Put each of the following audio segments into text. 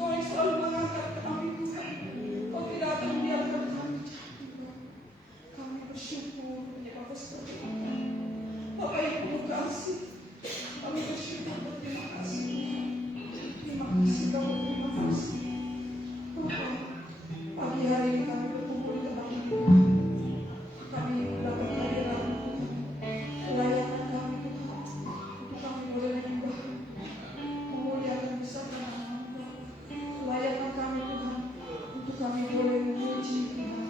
Kau yang selalu mengangkat kami Tuhan. Kau tidak akan membiarkan kami jatuh Tuhan. Kami bersyukur punya Bapa seperti ini. Bapa yang penuh kasih. Kami bersyukur berterima kasih. Terima kasih kami terima kasih. Tuhan, pagi hari ini kami berkumpul di tempat ini. Kami dapat hadirat layanan kami Tuhan. Untuk kami boleh menyembah, memuliakan bersama nama layanan kami Tuhan. Untuk kami boleh memuji Tuhan.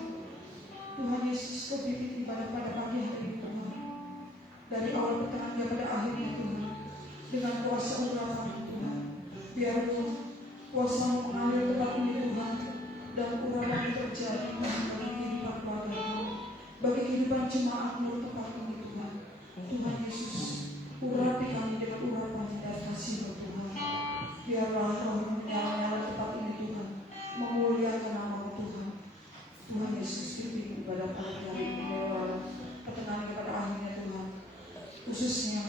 Tuhan Yesus, kau pimpin ibadah pada pagi hari ini Tuhan. Dari awal pertengahan pada akhirnya Tuhan. Dengan kuasa urapan Tuhan. Biar kuasa mengalir tempat ini Tuhan. Dan urapan terjadi bagi kehidupan keluarga, bagi kehidupan jemaat-Mu tempat ini Tuhan. Tuhan Yesus, urapi kami dengan urapan dan kasih-Mu Tuhan. Biarlah Roh menyala-nyala tempat ini Tuhan, memuliakan nama-Mu Tuhan. Tuhan Yesus, pimpin ibadah pagi hari ini lewat pertengahan kepada akhirnya Tuhan. Khususnya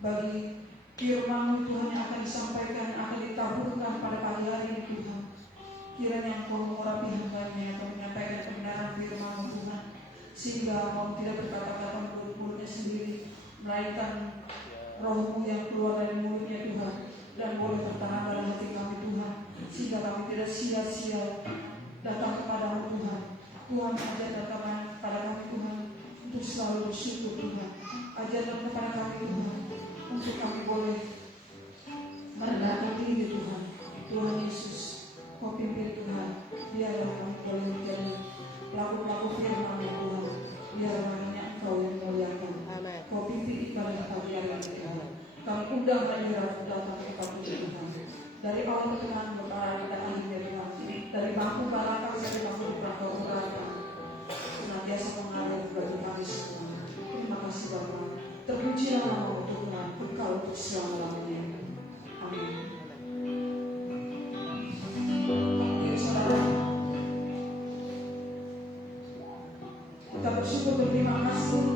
bagi firman-Mu Tuhan yang akan disampaikan, yang akan ditaburkan pada pagi hari ini Tuhan. Kiranya Engkau mengurapi hamba-Nya yang akan menyampaikan kebenaran firman-Mu Tuhan, sehingga Engkau tidak berkata-kata mulut-mulutnya sendiri, melainkan Roh-Mu yang keluar dari mulutnya Tuhan, dan boleh bertahan dalam hati kami Tuhan, sehingga kami tidak sia-sia datang kepada-Mu Tuhan. Tuhan, ajarkan kepada kami Tuhan untuk selalu bersyukur Tuhan. Ajarkan kepada kami Tuhan untuk kami boleh merendahkan diri Tuhan. Tuhan Yesus, Kau pimpin Tuhan, biarlah kami boleh menjadi pelaku-pelaku firman Tuhan. Biarlah hanya Engkau yang muliakan. Kau pimpin ibadah kami hari ini Tuhan. Kami undang hadirat datang kepada Tuhan. Dari awal pertengahan berkara dan akhirnya Tuhan. Dari bangku baraka sampai bangku berangkat baraka. Senantiasa mengalir bagi kami semua. Terima kasih Bapa. Terpujilah nama Tuhan, Engkau untuk selama-lamanya. Amin. Kita bersyukur berterima kasih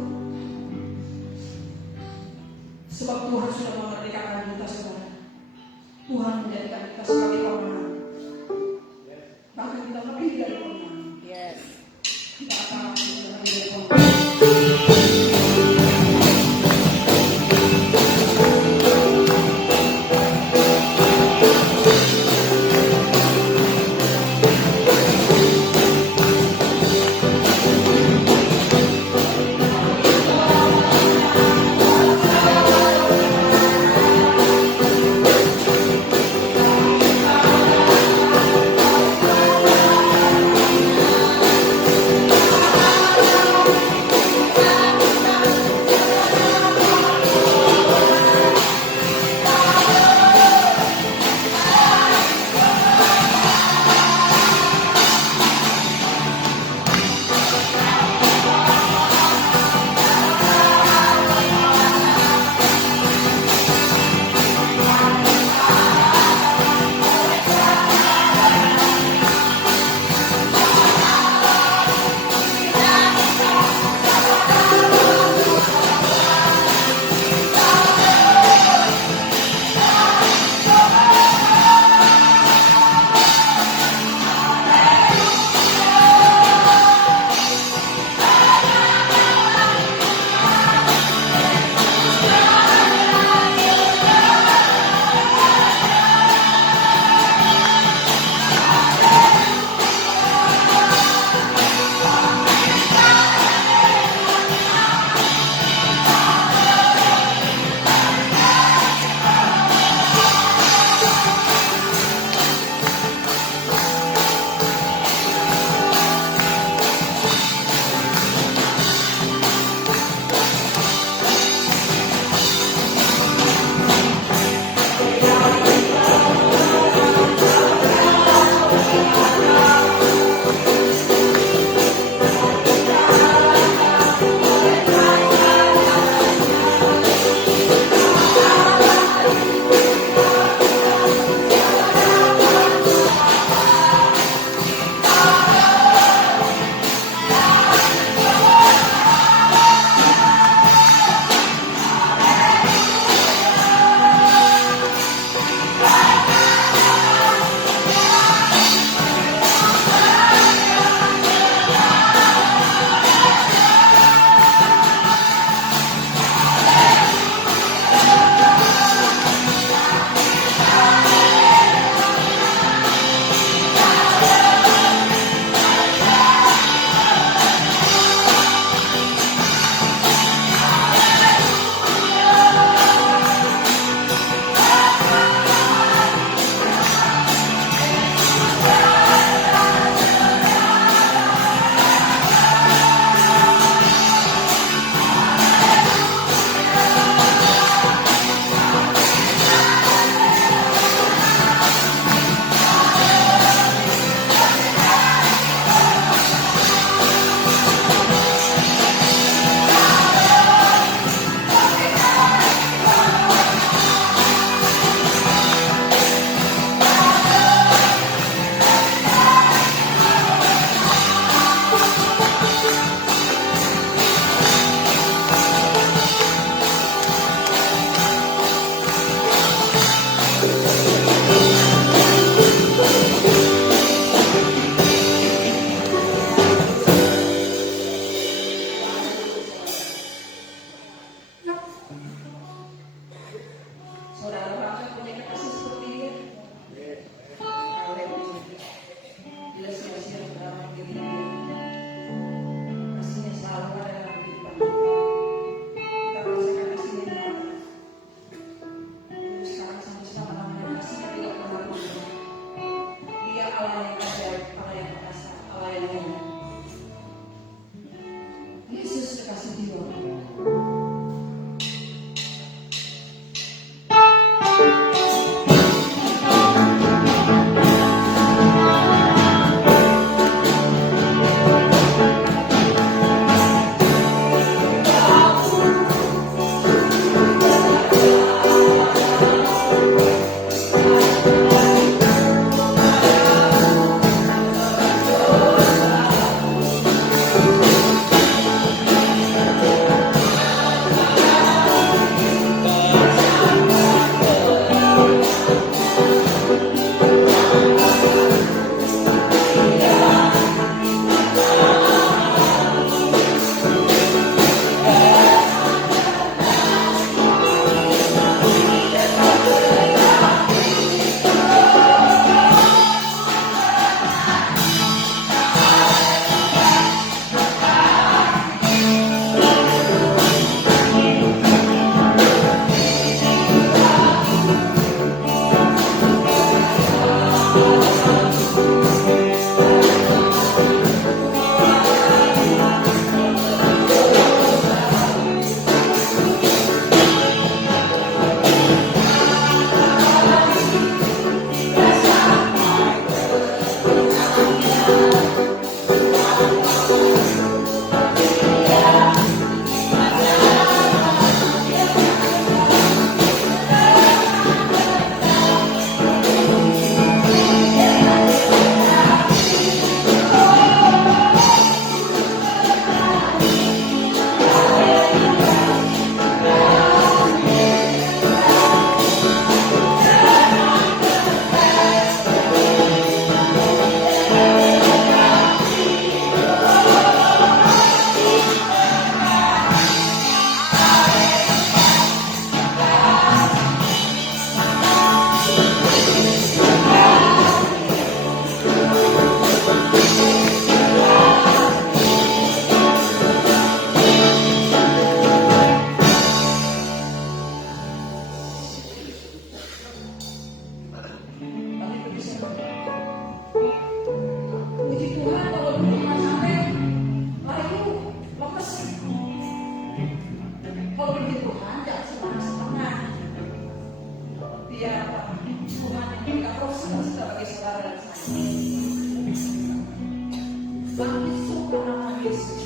sebab Tuhan sudah memerdekakan kita saudara. Tuhan menjadikan kita sebagai pemenang. Bahkan kita lebih dari pemenang. Kita akan menjadi pemenang. Bakit suka naman Yesus?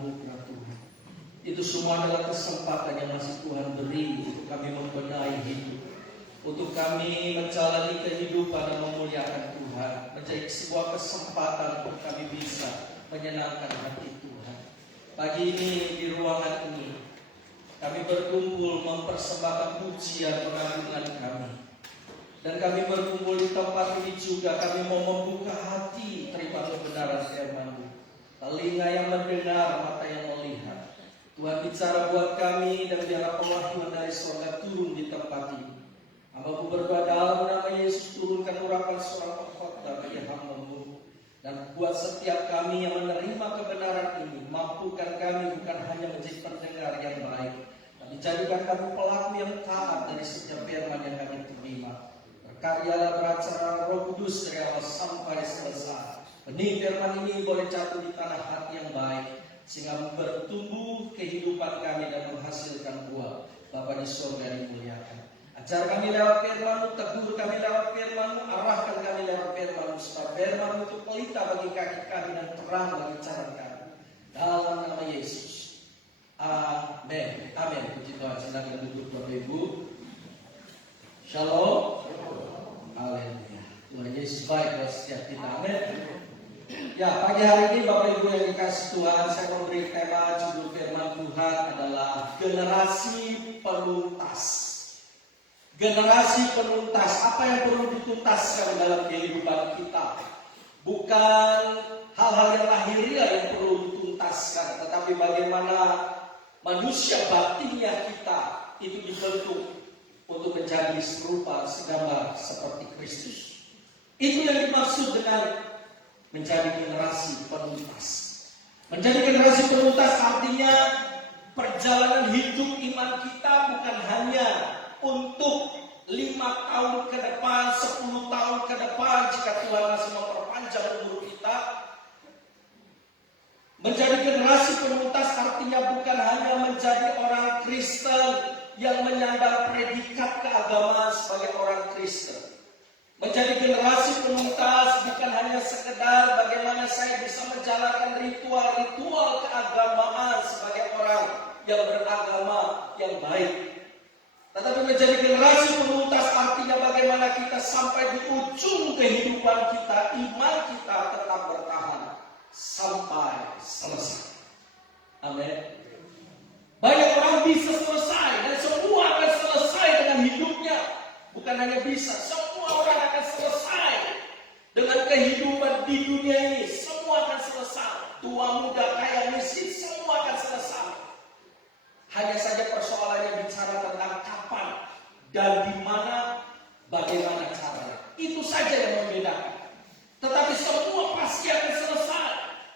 anugerah Tuhan. Itu semua adalah kesempatan yang masih Tuhan beri untuk kami membenahi hidup, untuk kami menjalani kehidupan dan memuliakan Tuhan. Menjadi sebuah kesempatan untuk kami bisa menyenangkan hati Tuhan. Pagi ini di ruangan ini kami berkumpul mempersembahkan pujian pengagungan kami. Dan kami berkumpul di tempat ini juga kami mau membuka hati terima kebenaran firman-Mu. Telinga yang mendengar, mata yang melihat. Tuhan bicara buat kami dan biarlah pewahyuan dari surga turun di tempat ini. Hamba-Mu berdoa dalam nama Yesus, turunkan urapan surah pengkhotbah bagi hamba-Mu. Dan buat setiap kami yang menerima kebenaran ini, mampukan kami bukan hanya menjadi pendengar yang baik, tapi jadikan kami pelaku yang taat dari setiap firman yang kami terima. Berkaryalah beracara Roh Kudus dari awal sampai selesai. Benih firman ini boleh jatuh di tanah hati yang baik, sehingga bertumbuh kehidupan kami dan menghasilkan buah. Bapa di surga dimuliakan. Ajar kami lewat firman-Mu, tegur kami lewat firman-Mu, arahkan kami lewat firman-Mu, supaya firman-Mu itu pelita bagi kaki kami dan terang bagi jalan kami. Dalam nama Yesus. Amin. Amin. Puji Tuhan. Silakan duduk Bapak Ibu. Shalom. Haleluya. Tuhan Yesus baik buat setiap kita. Amin. Ya, pagi hari ini Bapak Ibu yang dikasih Tuhan, saya memberi tema judul firman Tuhan adalah generasi penuntas. Generasi penuntas. Apa yang perlu dituntaskan dalam kehidupan kita? Bukan hal-hal yang lahiriah yang perlu dituntaskan, tetapi bagaimana manusia batinnya kita itu dibentuk untuk menjadi serupa segambar seperti Kristus. Itu yang dimaksud dengan menjadi generasi penuntas. Menjadi generasi penuntas artinya perjalanan hidup iman kita bukan hanya untuk 5 tahun ke depan, 10 tahun ke depan jika Tuhan masih memperpanjang umur kita. Menjadi generasi penuntas artinya bukan hanya menjadi orang Kristen yang menyandang predikat keagamaan sebagai orang Kristen. Menjadi generasi penuntas bukan hanya sekedar bagaimana saya bisa menjalankan ritual-ritual keagamaan sebagai orang yang beragama yang baik. Tetapi menjadi generasi penuntas artinya bagaimana kita sampai di ujung kehidupan kita, iman kita tetap bertahan sampai selesai. Amin. Banyak orang bisa selesai dan semua akan selesai dengan hidupnya. Bukan hanya bisa, semua orang akan selesai dengan kehidupan di dunia ini. Semua akan selesai. Tua, muda, kaya, miskin, semua akan selesai. Hanya saja persoalannya bicara tentang kapan dan di mana, bagaimana caranya. Itu saja yang membedakan. Tetapi semua pasti akan selesai.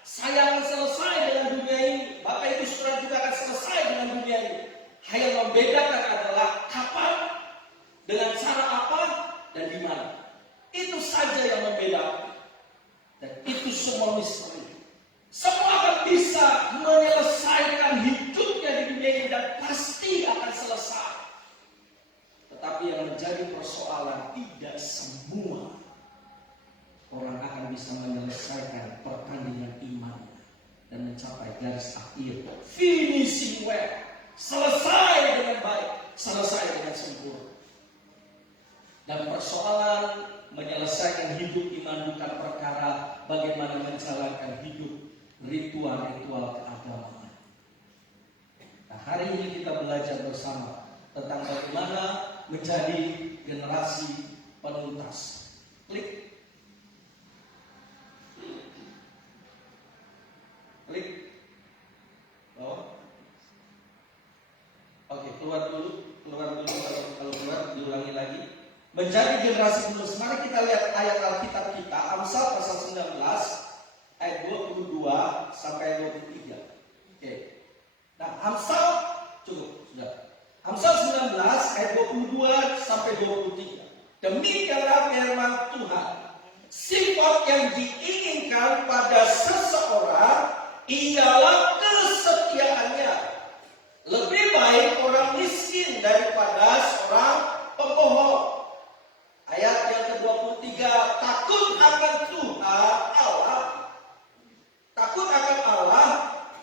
Saya akan selesai dengan dunia ini. Bapak Ibu Saudara juga akan selesai dengan dunia ini. Hanya yang membedakan adalah kapan, dengan cara apa, dan di mana. Itu saja yang membedakan. Dan itu semua misteri. Semua akan bisa menyelesaikan hidupnya di dunia ini dan pasti akan selesai. Tetapi yang menjadi persoalan, tidak semua orang akan bisa menyelesaikan pertandingan iman dan mencapai garis akhir, finishing well, selesai dengan baik, selesai dengan sempurna. Dan persoalan menyelesaikan hidup iman bukan perkara bagaimana menjalankan hidup ritual-ritual keagamaan. Nah, hari ini kita belajar bersama tentang bagaimana menjadi generasi penuntas. Klik. Oh. Oke, keluar dulu. Kalau keluar diulangi lagi. Menjadi generasi penerus. Mari kita lihat ayat Alkitab kita, Amsal pasal 19 ayat 22 sampai 23. Oke. Nah, Amsal cukup sudah. Amsal 19 ayat 22 sampai 23. Demikianlah firman Tuhan. Sifat yang diinginkan pada seseorang ialah kesetiaannya. Lebih baik orang miskin daripada seorang pembohong. Ayat yang ke-23, takut akan Tuhan Allah. Takut akan Allah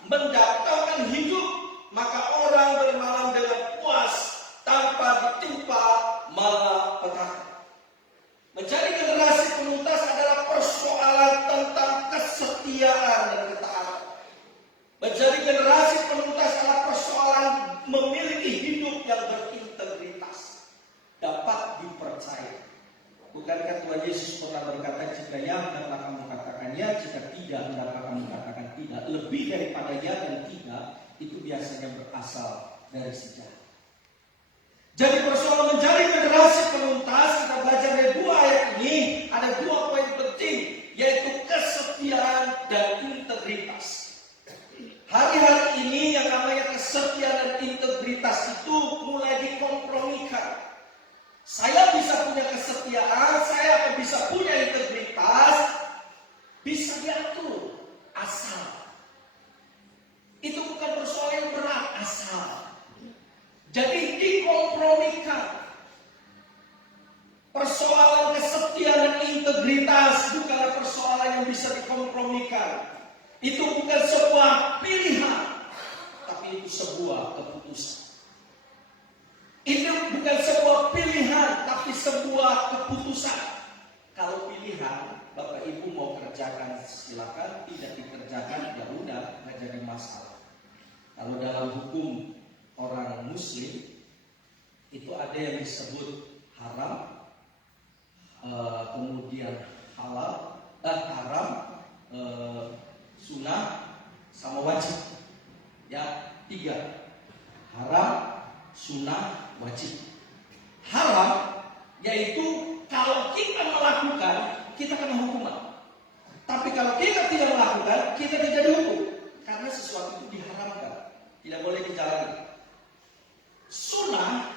mendapat yang hidup, maka orang bermalam dengan puas tanpa ditimpa malapetaka. Menjadi generasi penuntas adalah persoalan tentang kesetiaan dan ketaatan. Menjadi generasi penuntas adalah persoalan memiliki hidup yang berintegritas, dapat dipercaya. Bukankah Tuhan Yesus pernah berkata, jika ya, hendaklah kamu katakan ya, jika tidak, hendaklah kamu katakan tidak. Lebih daripada ya dan tidak, itu biasanya berasal dari sejarah. Jadi persoalan menjadi generasi penuntas, kita belajar dari dua ayat ini, ada dua poin penting, yaitu kesetiaan dan integritas. Hari-hari ini yang namanya kesetiaan dan integritas itu mulai dikompromikan. Saya bisa punya kesetiaan, saya akan bisa punya integritas, bisa diatur, asal. Itu bukan persoalan yang berat, asal. Jadi dikompromikan. Persoalan kesetiaan dan integritas bukanlah persoalan yang bisa dikompromikan. Itu bukan sebuah pilihan, tapi itu sebuah keputusan. Itu bukan sebuah pilihan, tapi sebuah keputusan. Kalau pilihan, Bapak Ibu mau kerjakan silakan, tidak dikerjakan ya udah, nggak jadi masalah. Kalau dalam hukum orang Muslim itu ada yang disebut haram, kemudian halal, haram, sunnah, sama wajib. Ya, 3. Haram, sunnah, wajib. Haram yaitu kalau kita melakukan, kita kena hukuman. Tapi kalau kita tidak melakukan, kita tidak dihukum. Karena sesuatu itu diharamkan, tidak boleh dijalani. Sunnah,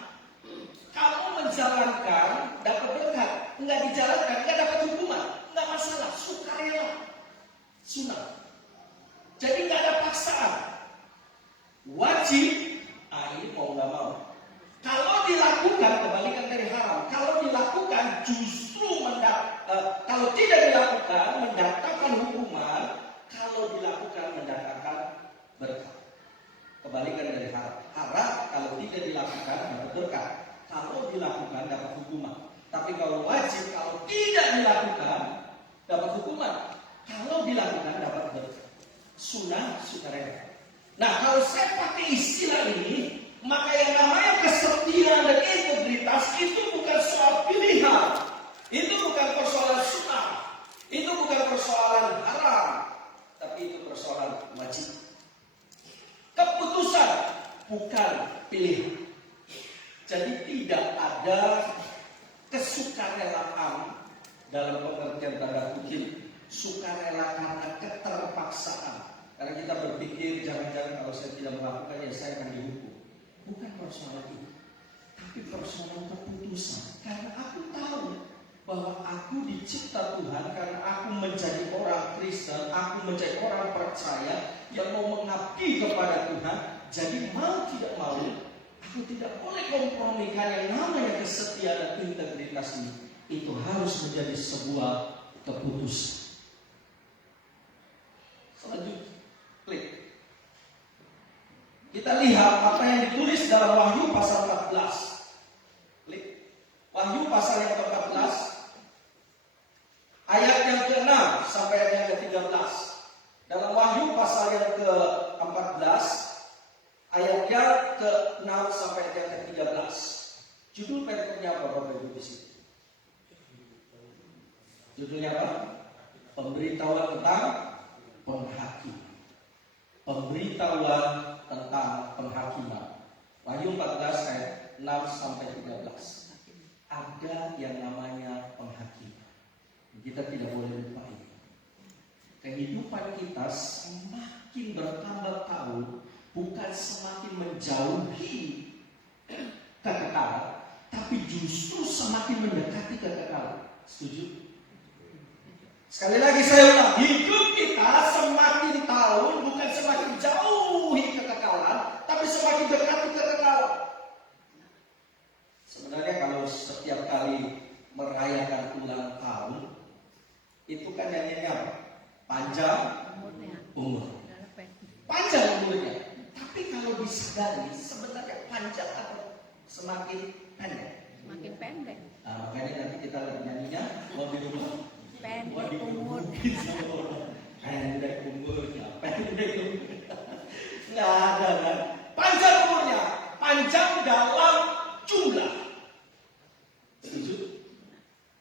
kamu menjalankan dapat berkat, enggak dijalankan enggak dapat hukuman, enggak masalah, sukarela. Sunnah. Jadi enggak ada paksaan. Wajib, ini mau nggak mau. Kalau dilakukan, kebalikan dari haram. Kalau dilakukan justru kalau tidak dilakukan mendatangkan hukuman. Kalau dilakukan mendatangkan berkat. Kebalikan dari haram. Haram kalau tidak dilakukan dapat berkat. Kalau dilakukan dapat hukuman. Tapi kalau wajib, kalau tidak dilakukan dapat hukuman. Kalau dilakukan dapat berkat. Sunnah, sukarela. Nah, kalau saya pakai istilah ini, maka yang namanya kesetiaan dan integritas itu bukan soal pilihan. Itu bukan persoalan sunnah. Itu bukan persoalan haram. Tapi itu persoalan wajib. Keputusan bukan pilihan. Jadi tidak ada kesukarelaan dalam pengertian tanda kutip. Sukarela karena keterpaksaan. Karena kita berpikir jangan-jangan kalau saya tidak melakukannya saya akan dihukum. Bukan persoalan itu, tapi persoalan keputusan. Karena aku tahu bahwa aku dicipta Tuhan karena aku menjadi orang Kristen, aku menjadi orang percaya yang mau mengabdi kepada Tuhan. Jadi mau tidak mau, aku tidak boleh kompromikan yang namanya kesetiaan dan integritas ini. Itu harus menjadi sebuah keputusan. Selanjutnya, klik. Kita lihat apa yang ditulis dalam Wahyu pasal 14. Klik. Wahyu pasal yang ke-14 ayat yang ke-6 sampai ayat yang ke-13. Dalam Wahyu pasal yang ke-14 ayat yang ke-6 sampai ayat yang ke-13. Judul perikopnya apa Bapak Ibu di sini? Judulnya apa? Pemberitahuan tentang penghakiman. Pemberitahuan tentang penghakiman. Wahyu 14 ayat 6 sampai 13. Ada yang namanya penghakiman. Kita tidak boleh lupa ini. Kehidupan kita semakin bertambah tahun, bukan semakin menjauhi kekekalan, tapi justru semakin mendekati kekekalan. Setuju? Sekali lagi saya ulang, hidup kita semakin tahun bukan semakin jauhi kekekalan, tapi semakin dekati kekekalan. Sebenarnya kalau setiap kali merayakan ulang tahun, itu kan nyanyinya apa? Panjang umur. Panjang umurnya. disadari sebenarnya panjang atau semakin pendek? Makin pendek. Nah, makanya nanti kita lagi nyanyinya mobil rumah. Pendek umur. Pendek umurnya, pendek umurnya. Nggak ada kan? Panjang umurnya, panjang dalam jumlah. Setuju?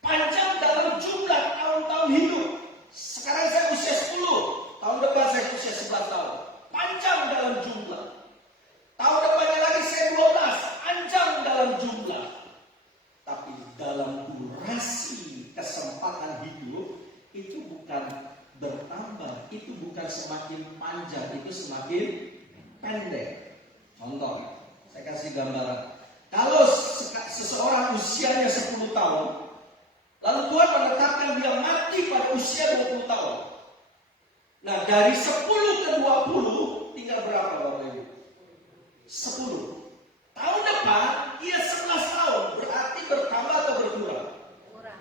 Panjang dalam jumlah tahun-tahun hidup. Sekarang saya usia 10, tahun depan saya usia 11 tahun. Panjang dalam jumlah. Tahun depannya lagi saya 12, panjang dalam jumlah. Tapi dalam durasi kesempatan hidup itu bukan bertambah, itu bukan semakin panjang, itu semakin pendek. Contoh, saya kasih gambaran. Kalau seseorang usianya 10 tahun, lalu Tuhan menetapkan dia mati pada usia 20 tahun. Nah, dari 10 ke 20 tinggal berapa Bapak Ibu? 10. Tahun depan ia 11 tahun, berarti bertambah atau berkurang? Kurang.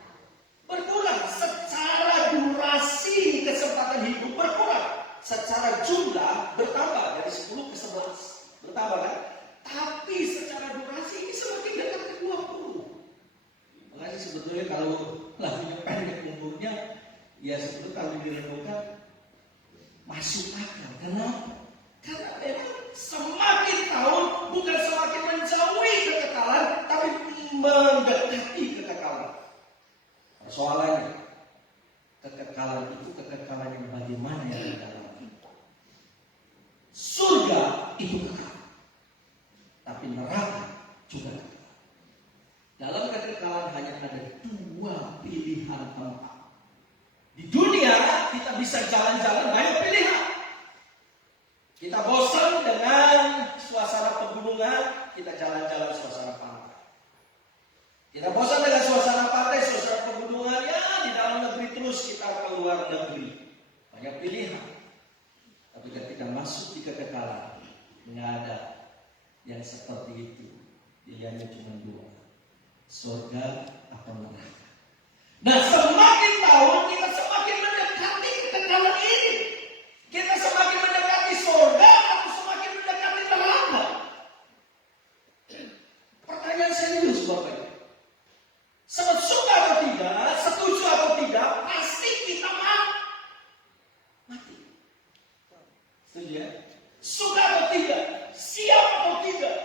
Berkurang. Secara durasi kesempatan hidup berkurang. Secara jumlah bertambah dari 10 ke 11. Bertambah kan? Tapi secara durasi ini semakin dekat ke 20. Makanya sebetulnya kalau lagunya pendek umurnya, ya sebetulnya kalau direnungkan masuk akal. Kenapa? Karena memang semakin tahun bukan semakin menjauhi kekekalan, tapi mendekati kekekalan. Persoalannya, kekekalan itu kekekalan yang bagaimana yang di dalam. Surga itu kekal, tapi neraka juga kekal. Dalam kekekalan hanya ada 2 pilihan tempat. Di dunia kita bisa jalan-jalan banyak pilihan. Kita bosan dengan suasana pegunungan, kita jalan-jalan suasana pantai. Kita bosan dengan suasana pantai, suasana pegunungan, ya di dalam negeri terus kita keluar negeri. Banyak pilihan. Tapi ketika masuk di kekekalan, nggak ada yang seperti itu. Pilihannya cuma 2. Surga atau neraka. Nah, semakin tahun kita semakin mendekati kekekalan ini. Kita semakin mendekati surga atau semakin mendekati neraka? Pertanyaan serius Bapak Ibu. Suka atau tidak, setuju atau tidak, pasti kita mati. Setuju ya? Suka atau tidak, siap atau tidak,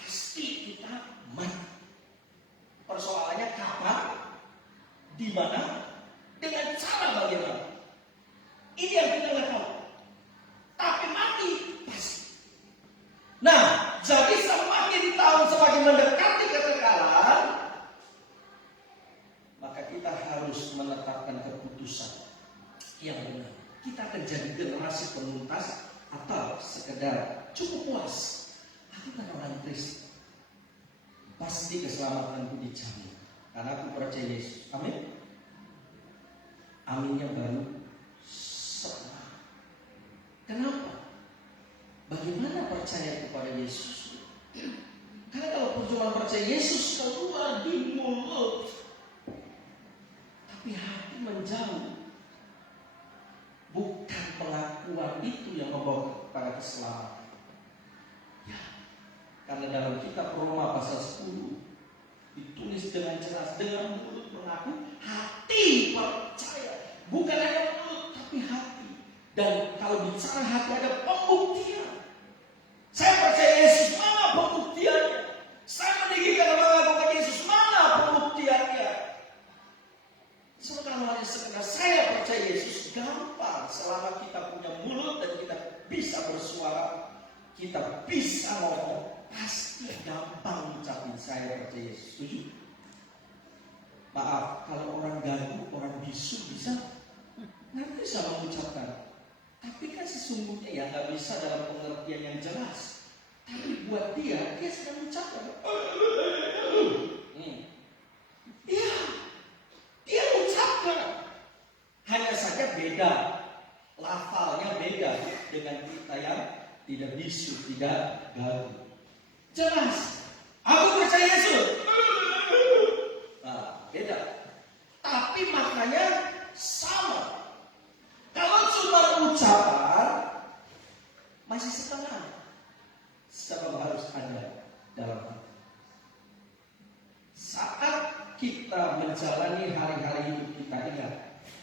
pasti kita mati. Persoalannya kapan, di mana, dengan cara bagaimana. Ini yang kita nggak tahu. Tapi mati pasti. Nah, jadi semakin tahun semakin mendekati kekekalan, maka kita harus menetapkan keputusan yang benar. Kita akan jadi generasi penuntas atau sekedar cukup puas. Aku kan orang Kristen. Pasti keselamatanku dijamin karena aku percaya Yesus. Amin. Aminnya baru setelah. Kenapa? Bagaimana percaya kepada Yesus? Karena kalau cuma percaya Yesus keluar di mulut, tapi hati menjauh, bukan pengakuan itu yang membawa kepada keselamatan. Ya, karena dalam kitab Roma pasal 10 ditulis dengan jelas, dengan mulut mengaku, hati percaya. Bukan hanya mulut, tapi hati. Dan kalau bicara hati ada pembuktian. Saya percaya Yesus, mana pembuktiannya? Saya meninggikan mengakukan Yesus, mana pembuktiannya? Sementara hanya sekedar saya percaya Yesus, gampang. Selama kita punya mulut dan kita bisa bersuara, kita bisa ngomong, pasti gampang ucapin saya percaya Yesus. Setuju? Maaf, kalau orang gagu, orang bisu bisa nggak bisa mengucapkan. Tapi kan sesungguhnya ya nggak bisa dalam pengertian yang jelas. Tapi buat dia sedang mengucapkan. Iya, dia mengucapkan. Hanya saja beda, lafalnya beda dengan kita yang tidak bisu, tidak gagu. Jelas, aku percaya Yesus. Nah, beda. Tapi maknanya sama. Kalau cuma ucapan, masih setengah kita menjalani hari-hari hidup kita, ingat,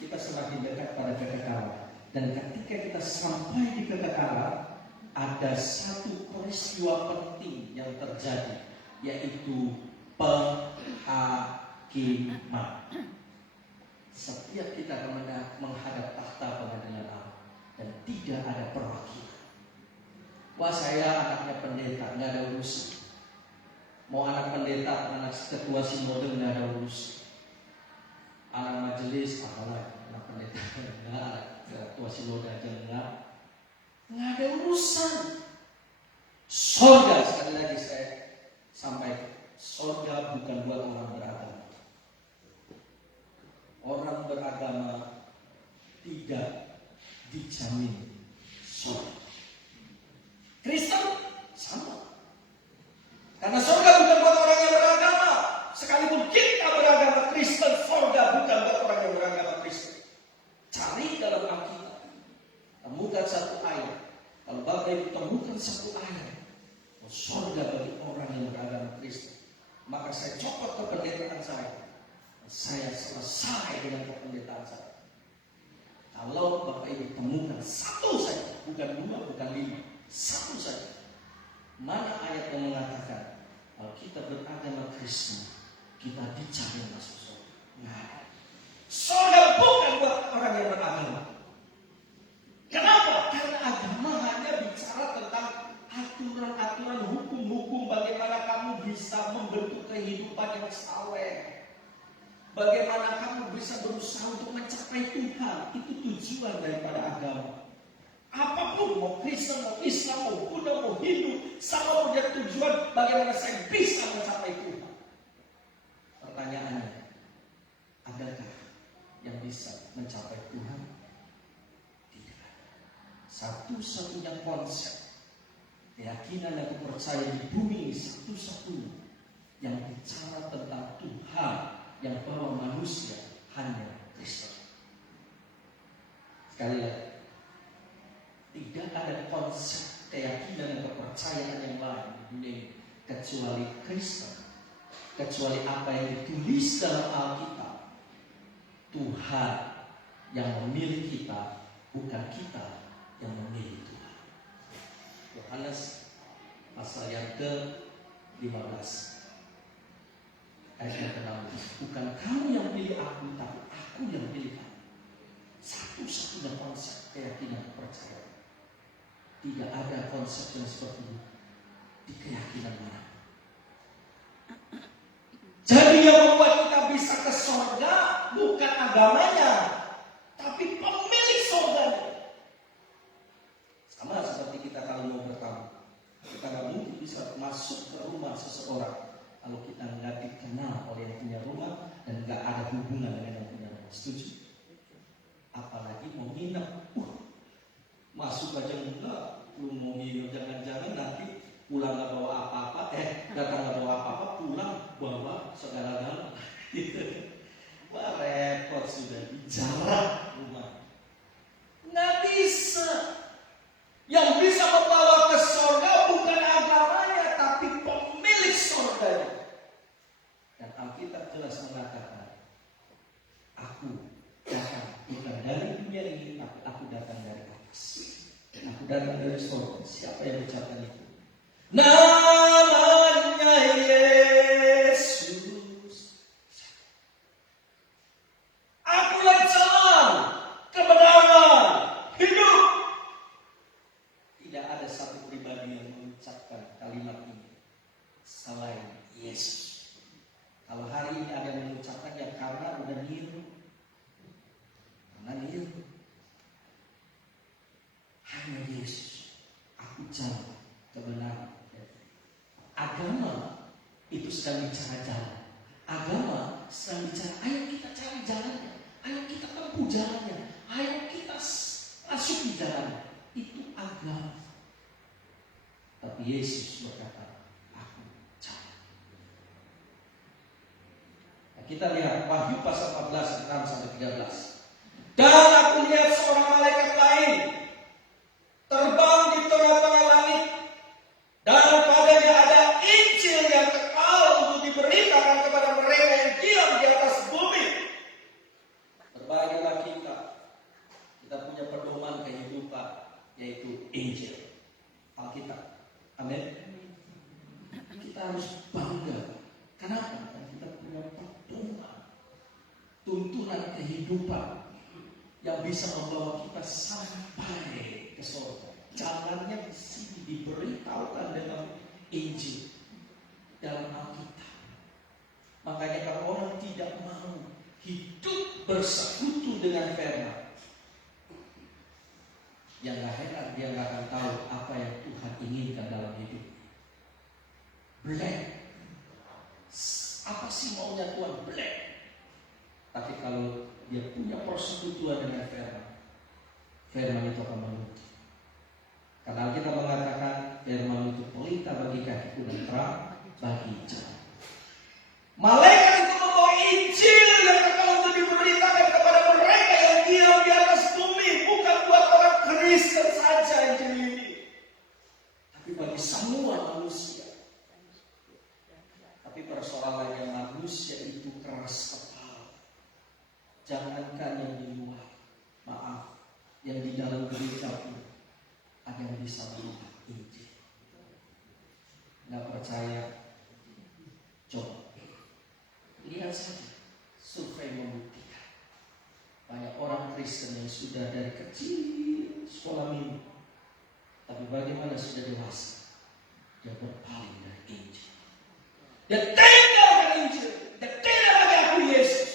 kita semakin dekat pada kekekalan. Dan ketika kita sampai di kekekalan, ada satu peristiwa penting yang terjadi, yaitu penghakiman. Setiap kita akan menghadap tahta pengadilan Allah, dan tidak ada perwakilan. Wah, saya anaknya pendeta, nggak ada urusan. Mau anak pendeta, anak ketua sinode, nggak ada urusan. Anak majelis, apalah, anak pendeta, enggak, ketua sinode aja enggak ada urusan. Sorga, sekali lagi saya sampaikan, sorga bukan buat orang beragama. Orang beragama tidak dijamin sorga. Kristen sama. Karena sorga bukan buat orang yang beragama. Sekalipun kita beragama Kristen, sorga bukan buat orang yang beragama Kristen. Cari dalam Alkitab, temukan satu ayat. Kalau Bapak Ibu temukan satu ayat, sorga bagi orang yang beragama Kristen, maka saya copot kependetaan saya. Saya selesai dengan kependetaan saya. Kalau Bapak Ibu temukan satu saja, bukan dua, bukan lima, satu saja. Mana ayat yang mengatakan kalau kita beragama Kristen, kita dicari masuk surga? Nggak ada. Surga bukan buat orang yang beragama. Kenapa? Karena agama hanya bicara tentang aturan-aturan, hukum-hukum, bagaimana kamu bisa membentuk kehidupan yang saleh. Bagaimana kamu bisa berusaha untuk mencapai Tuhan. Itu tujuan daripada agama. Apapun, mau Kristen, mau Islam, mau Buddha, mau Hindu, sama punya tujuan bagaimana saya bisa mencapai Tuhan. Pertanyaannya, adakah yang bisa mencapai Tuhan? Tidak. Satu-satunya konsep keyakinan yang percaya di bumi ini, satu-satunya yang bicara tentang Tuhan yang bawa manusia hanya Kristus. Sekali lagi, tidak ada konsep keyakinan dan kepercayaan yang lain di dunia ini kecuali Kristus, kecuali apa yang ditulis dalam Alkitab. Tuhan yang memilih kita, bukan kita yang memilih Tuhan. Yohanes pasal yang ke-15 ayat yang ke-16. Bukan kamu yang pilih aku, tapi aku yang pilih kamu. Satu-satunya konsep keyakinan kepercayaan. Tidak ada konsep yang seperti itu di keyakinan mana. Jadi yang membuat kita bisa ke surga bukan agamanya, tapi pemilik surganya. Sama seperti kita kalau mau bertamu, kita nggak mungkin bisa masuk ke rumah seseorang kalau kita nggak dikenal oleh yang punya rumah dan nggak ada hubungan dengan yang punya rumah. Setuju? Apalagi mau nginep, masuk aja enggak, lu mau nginep, jangan-jangan nanti pulang nggak bawa apa-apa, datang nggak bawa apa-apa, pulang bawa segala-galanya. Wah, repot sudah, jarak rumah. Nggak bisa. Yang bisa membawa ke surga bukan agamanya, tapi pemilik surganya. Dan Alkitab jelas mengatakan, aku datang bukan dari dunia ini, tapi aku datang dari atas. Aku datang dari surga. Siapa yang ucapkan itu? Namanya Yesus. Akulah jalan, kebenaran, hidup. Tidak ada satu pribadi yang mengucapkan kalimat ini selain Yesus. Kalau hari ini ada yang mengucapkannya karena udah niru, hanya Yesus. Aku jalan, kebenaran. Agama itu sedang bicara jalan. Agama sedang bicara, ayo kita cari jalannya, ayo kita tempuh jalannya, ayo kita masuk di jalannya. Itu agama. Tapi Yesus berkata, aku jalan. Nah, kita lihat Wahyu pasal 14 6-13. Dan aku melihat seorang malaikat lain terbang di tengah-tengah langit, dan padanya ada Injil yang kekal untuk diberitakan kepada mereka yang diam Amin. Kita harus bangga. Kenapa? Karena kita punya pedoman, tuntunan kehidupan yang bisa membawa kita sampai ke surga. Jalannya di sini diberitahukan dalam Injil, dalam Alkitab. Makanya kalau orang tidak mau hidup bersekutu dengan firman, yang gak heran dia gak akan tahu apa yang Tuhan inginkan dalam hidup. Blank. Apa sih maunya Tuhan? Blank. Tapi kalau dia punya persekutuan dengan firman, firman itu akan menuntut. Karena kita mengatakan firman itu pelita bagi kakiku dan terang bagi jalan. Malaikat itu membawa Injil yang kekal untuk diberitakan kepada mereka yang diam di atas bumi, bukan buat orang Kristen saja Injil ini, tapi bagi semua manusia. Tapi persoalannya manusia itu keras kepala. Jangankan yang di luar, maaf, yang di dalam gereja pun ada yang bisa melihat Injil. Nggak percaya? Coba lihat saja, survei membuktikan banyak orang Kristen yang sudah dari kecil sekolah minggu, tapi bagaimana sudah dewasa dia berpaling dari Injil. Dia tinggalkan Injil, dia tidak lagi aku Yesus.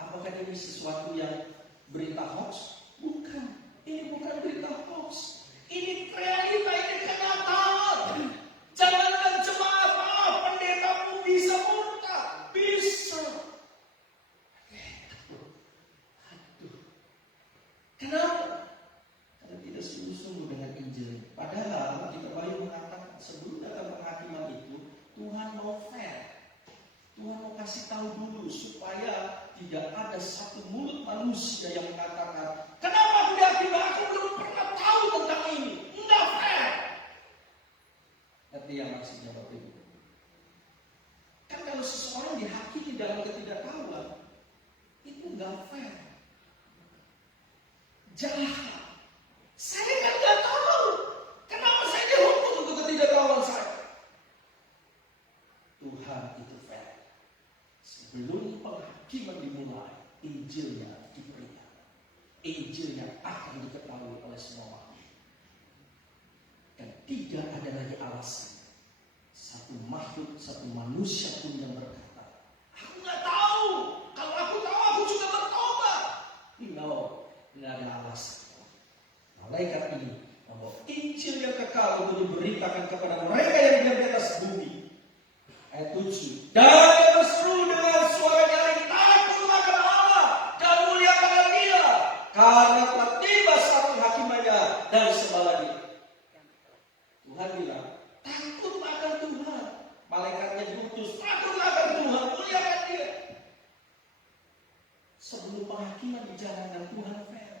Apakah ini sesuatu yang berita hoax? Bukan. Ini bukan berita hoax. Ini realita, ini kenyataan. Jangankan jemaat, maaf, pendeta pun bisa murtad. Bisa. Aduh. Kenapa? Karena tidak sungguh-sungguh dengan Injil. Padahal kita baru mengatakan sebelum datang penghakiman itu, Tuhan mau fair. Tuhan mau kasih tahu dulu supaya tidak ada satu mulut manusia yang mengatakan, kenapa aku dihakimi? Aku belum pernah tahu tentang ini. Enggak fair. Tapi yang maksudnya Bapak Ibu, kan kalau seseorang dihakimi dalam ketidaktahuan, itu enggak fair. Jahat. Saya kan enggak tahu. Kenapa saya dihukum untuk ketidaktahuan saya? Tuhan itu fair. Sebelum penghakiman dimulai, Injilnya diberitakan. Injilnya akan diketahui oleh semua makhluk. Dan tidak ada lagi alasan satu makhluk, satu manusia pun yang berkata, aku nggak tahu. Kalau aku tahu, aku juga bertobat. No, nggak ada alasan. Malaikat ini membawa Injil yang kekal untuk diberitakan kepada mereka yang di atas bumi. Ayat 7. Dan dia berseru dengan suara nyaring, takutlah akan Allah dan muliakanlah Dia, karena telah tiba saat penghakimannya dan sembahlah Dia. Tuhan bilang, takutlah akan Tuhan. Malaikatnya diutus, takutlah akan Tuhan, muliakan Dia. Sebelum penghakiman dijalankan, Tuhan fair.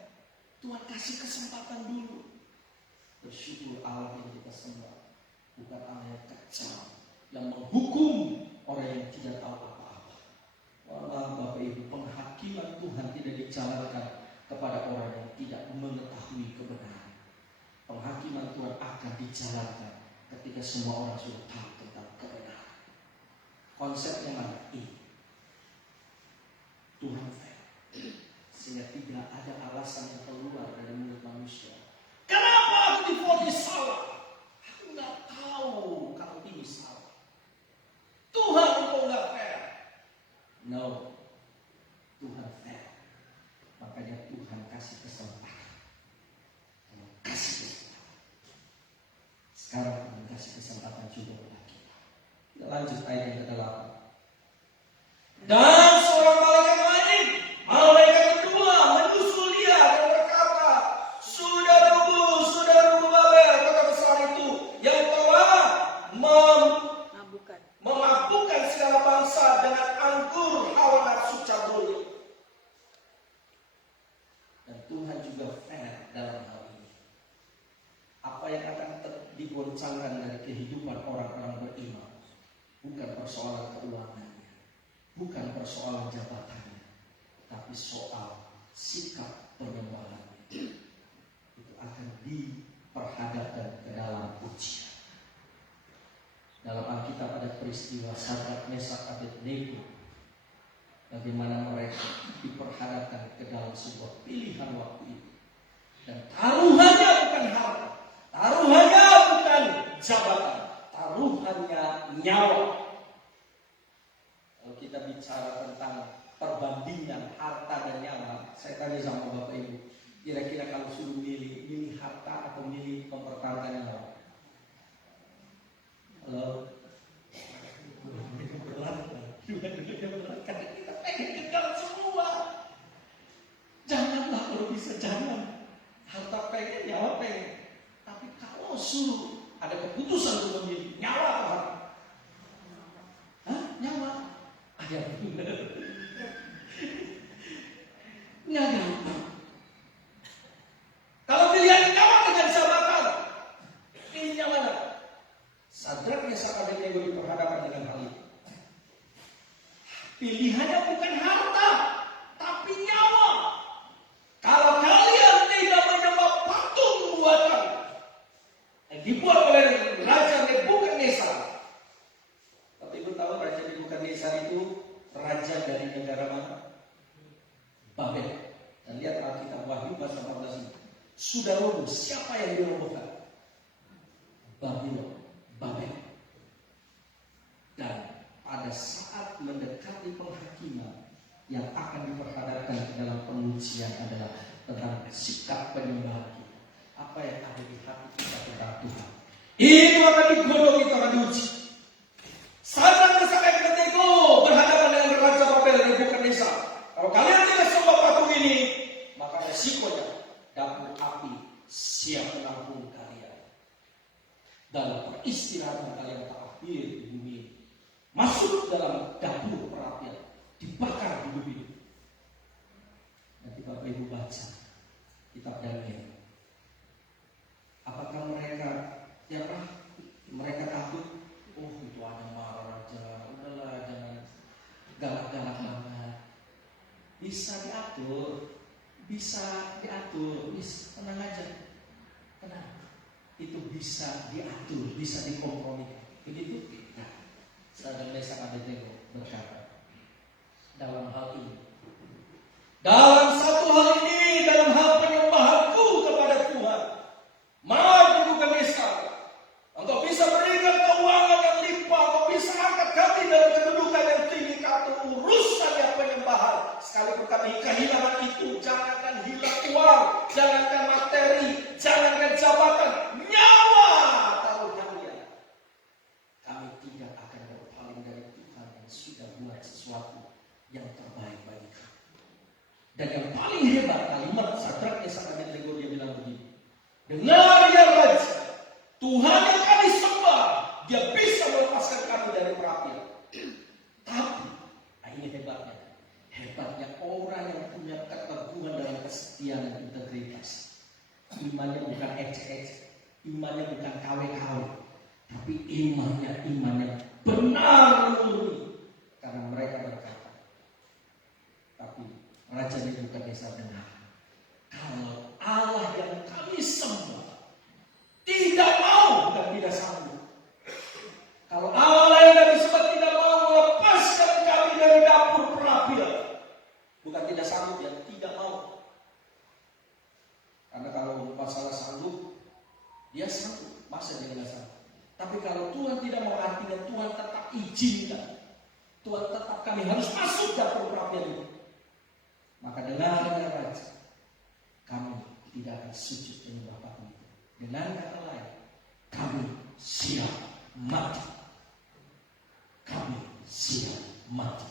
Tuhan kasih kesempatan dulu. Bersyukur Allah yang kita sembah, bukan Allah yang kejam, yang menghukum orang yang tidak tahu apa-apa. Walau Bapak Ibu, penghakiman Tuhan tidak dijalankan kepada orang yang tidak mengetahui kebenaran. Penghakiman Tuhan akan dijalankan ketika semua orang sudah tahu tentang kebenaran. Konsepnya mana? Ini Tuhan fair, sehingga tidak ada alasan yang keluar dari mulut manusia. Kenapa aku divonis salah? Aku nggak tahu kalau ini salah. Tuhan engkau nggak fair. No, Tuhan fair. Makanya Tuhan kasih kesempatan. Kasih kesempatan. Sekarang Tuhan kasih kesempatan juga buat kita. Kita lanjut ayat yang ke-8. Dan seorang malaikat lain, malaikat kedua, menyusul dia dan berkata, sudah rubuh Babel, kota besar itu, yang telah memabukkan segala bangsa dengan anggur hawa nafsu cabul. Dan Tuhan juga fair dalam hal ini. Apa yang akan digoncangkan dari kehidupan orang-orang beriman bukan persoalan keuangannya, bukan persoalan jabatannya, tapi soal sikap penyembahannya. Itu akan diperhadapkan ke dalam ujian. Dalam Alkitab ada peristiwa Sadrak, Mesak, Abednego, bagaimana mereka diperhadapkan ke dalam sebuah pilihan waktu itu. Dan taruhannya bukan harta, taruhannya bukan jabatan, taruhannya nyawa. Kalau kita bicara tentang perbandingan harta dan nyawa, saya tanya sama Bapak Ibu, kira-kira kalau suruh milih harta atau milih mempertaruhkan nyawa? Halo? Dua-duanya berat, karena kita pengen kekal semua. Janganlah kalau bisa, jangan. Harta pengen, nyawa pengen. Tapi kalau suruh ada keputusan untuk memilih nyawa atau harta? Hah? Nyawa? Ya benar. Nggak gampang. Kalau pilihan nyawa dengan jabatan, pilihnya mana? Sadrak, Mesak, Abednego diperhadapkan dengan hal itu. Pilihannya bukan harta, tapi nyawa. Kalau kalian tidak menyembah patung buatan yang dibuat oleh Raja Nebukadnezar. Tapi ibu tahu Raja Nebukadnezar itu raja dari negara mana? Babel. Dan lihat Alkitab Wahyu pasal 14 ini. Sudah roboh, siapa yang dirobohkan? Babylon, Babel. Dan pada saat mendekati penghakiman, yang akan diperhadapkan ke dalam pengujian adalah tentang sikap penyembahan kita. Apa yang ada di hati kita tentang Tuhan. Itu akan digodok, itu akan diuji. Sadrak, Mesak, Abednego berhadapan dengan Raja Babel Nebukadnezar. Kalau kalian tidak sembah patung ini, maka resikonya dapur api siap menampung kalian. Dalam peristirahatan kalian terakhir di bumi ini, masuk dalam dapur perapian, dibakar hidup-hidup. Nanti Bapak Ibu baca kitab Daniel. Apakah mereka mereka takut? Oh, itu ada marah raja, udahlah jangan galak-galak banget. Bisa diatur, bisa tenang aja. Tenang. Itu bisa diatur, bisa dikompromikan. Begitu? Nah, Sadrak, Mesak, Abednego berkata, dalam hal ini, dalam satu hal ini, dalam hal penyembahanku kepada Tuhan, mari bukan Nisa, engkau bisa berikan keuangan yang limpah, engkau bisa angkat kami dari kedudukan yang tinggi ke atas urusan yang penyembahan. Sekalipun kami kehilangan itu, jangankan hilang uang, jangankan materi, jangankan jabatan, nyawa taruhannya. Kami tidak akan berpaling dari Tuhan yang sudah buat sesuatu yang terbaik bagi kami. Dan yang paling hebat kalimat Sadrak, Mesak, Abednego, dia bilang begini, dengar ya Raja, Tuhan yang kami sembah, dia bisa melepaskan kami dari perapian. Tapi, ini hebatnya orang yang punya keteguhan dalam kesetiaan dan integritas. Imannya bukan ecek-ecek, imannya bukan KW-KW, tapi imannya benar murni. Karena mereka berkata, tapi Raja Nebukadnezar dengar, kalau Allah yang kami sembah tidak mau dan tidak sanggup, kalau Allah yang kami sembah tidak mau melepaskan kami dari dapur perapian, bukan tidak sanggup ya, tidak mau. Karena kalau masalah sanggup, dia sanggup, masa dia tidak sanggup. Tapi kalau Tuhan tidak mau, artinya Tuhan tetap izinkan, Tuhan tetap kami harus masuk dapur perapian itu. Maka dengan Raja, kami tidak akan sujud menyembah patung itu. Dengan kata lain, kami siap mati. Kami siap mati.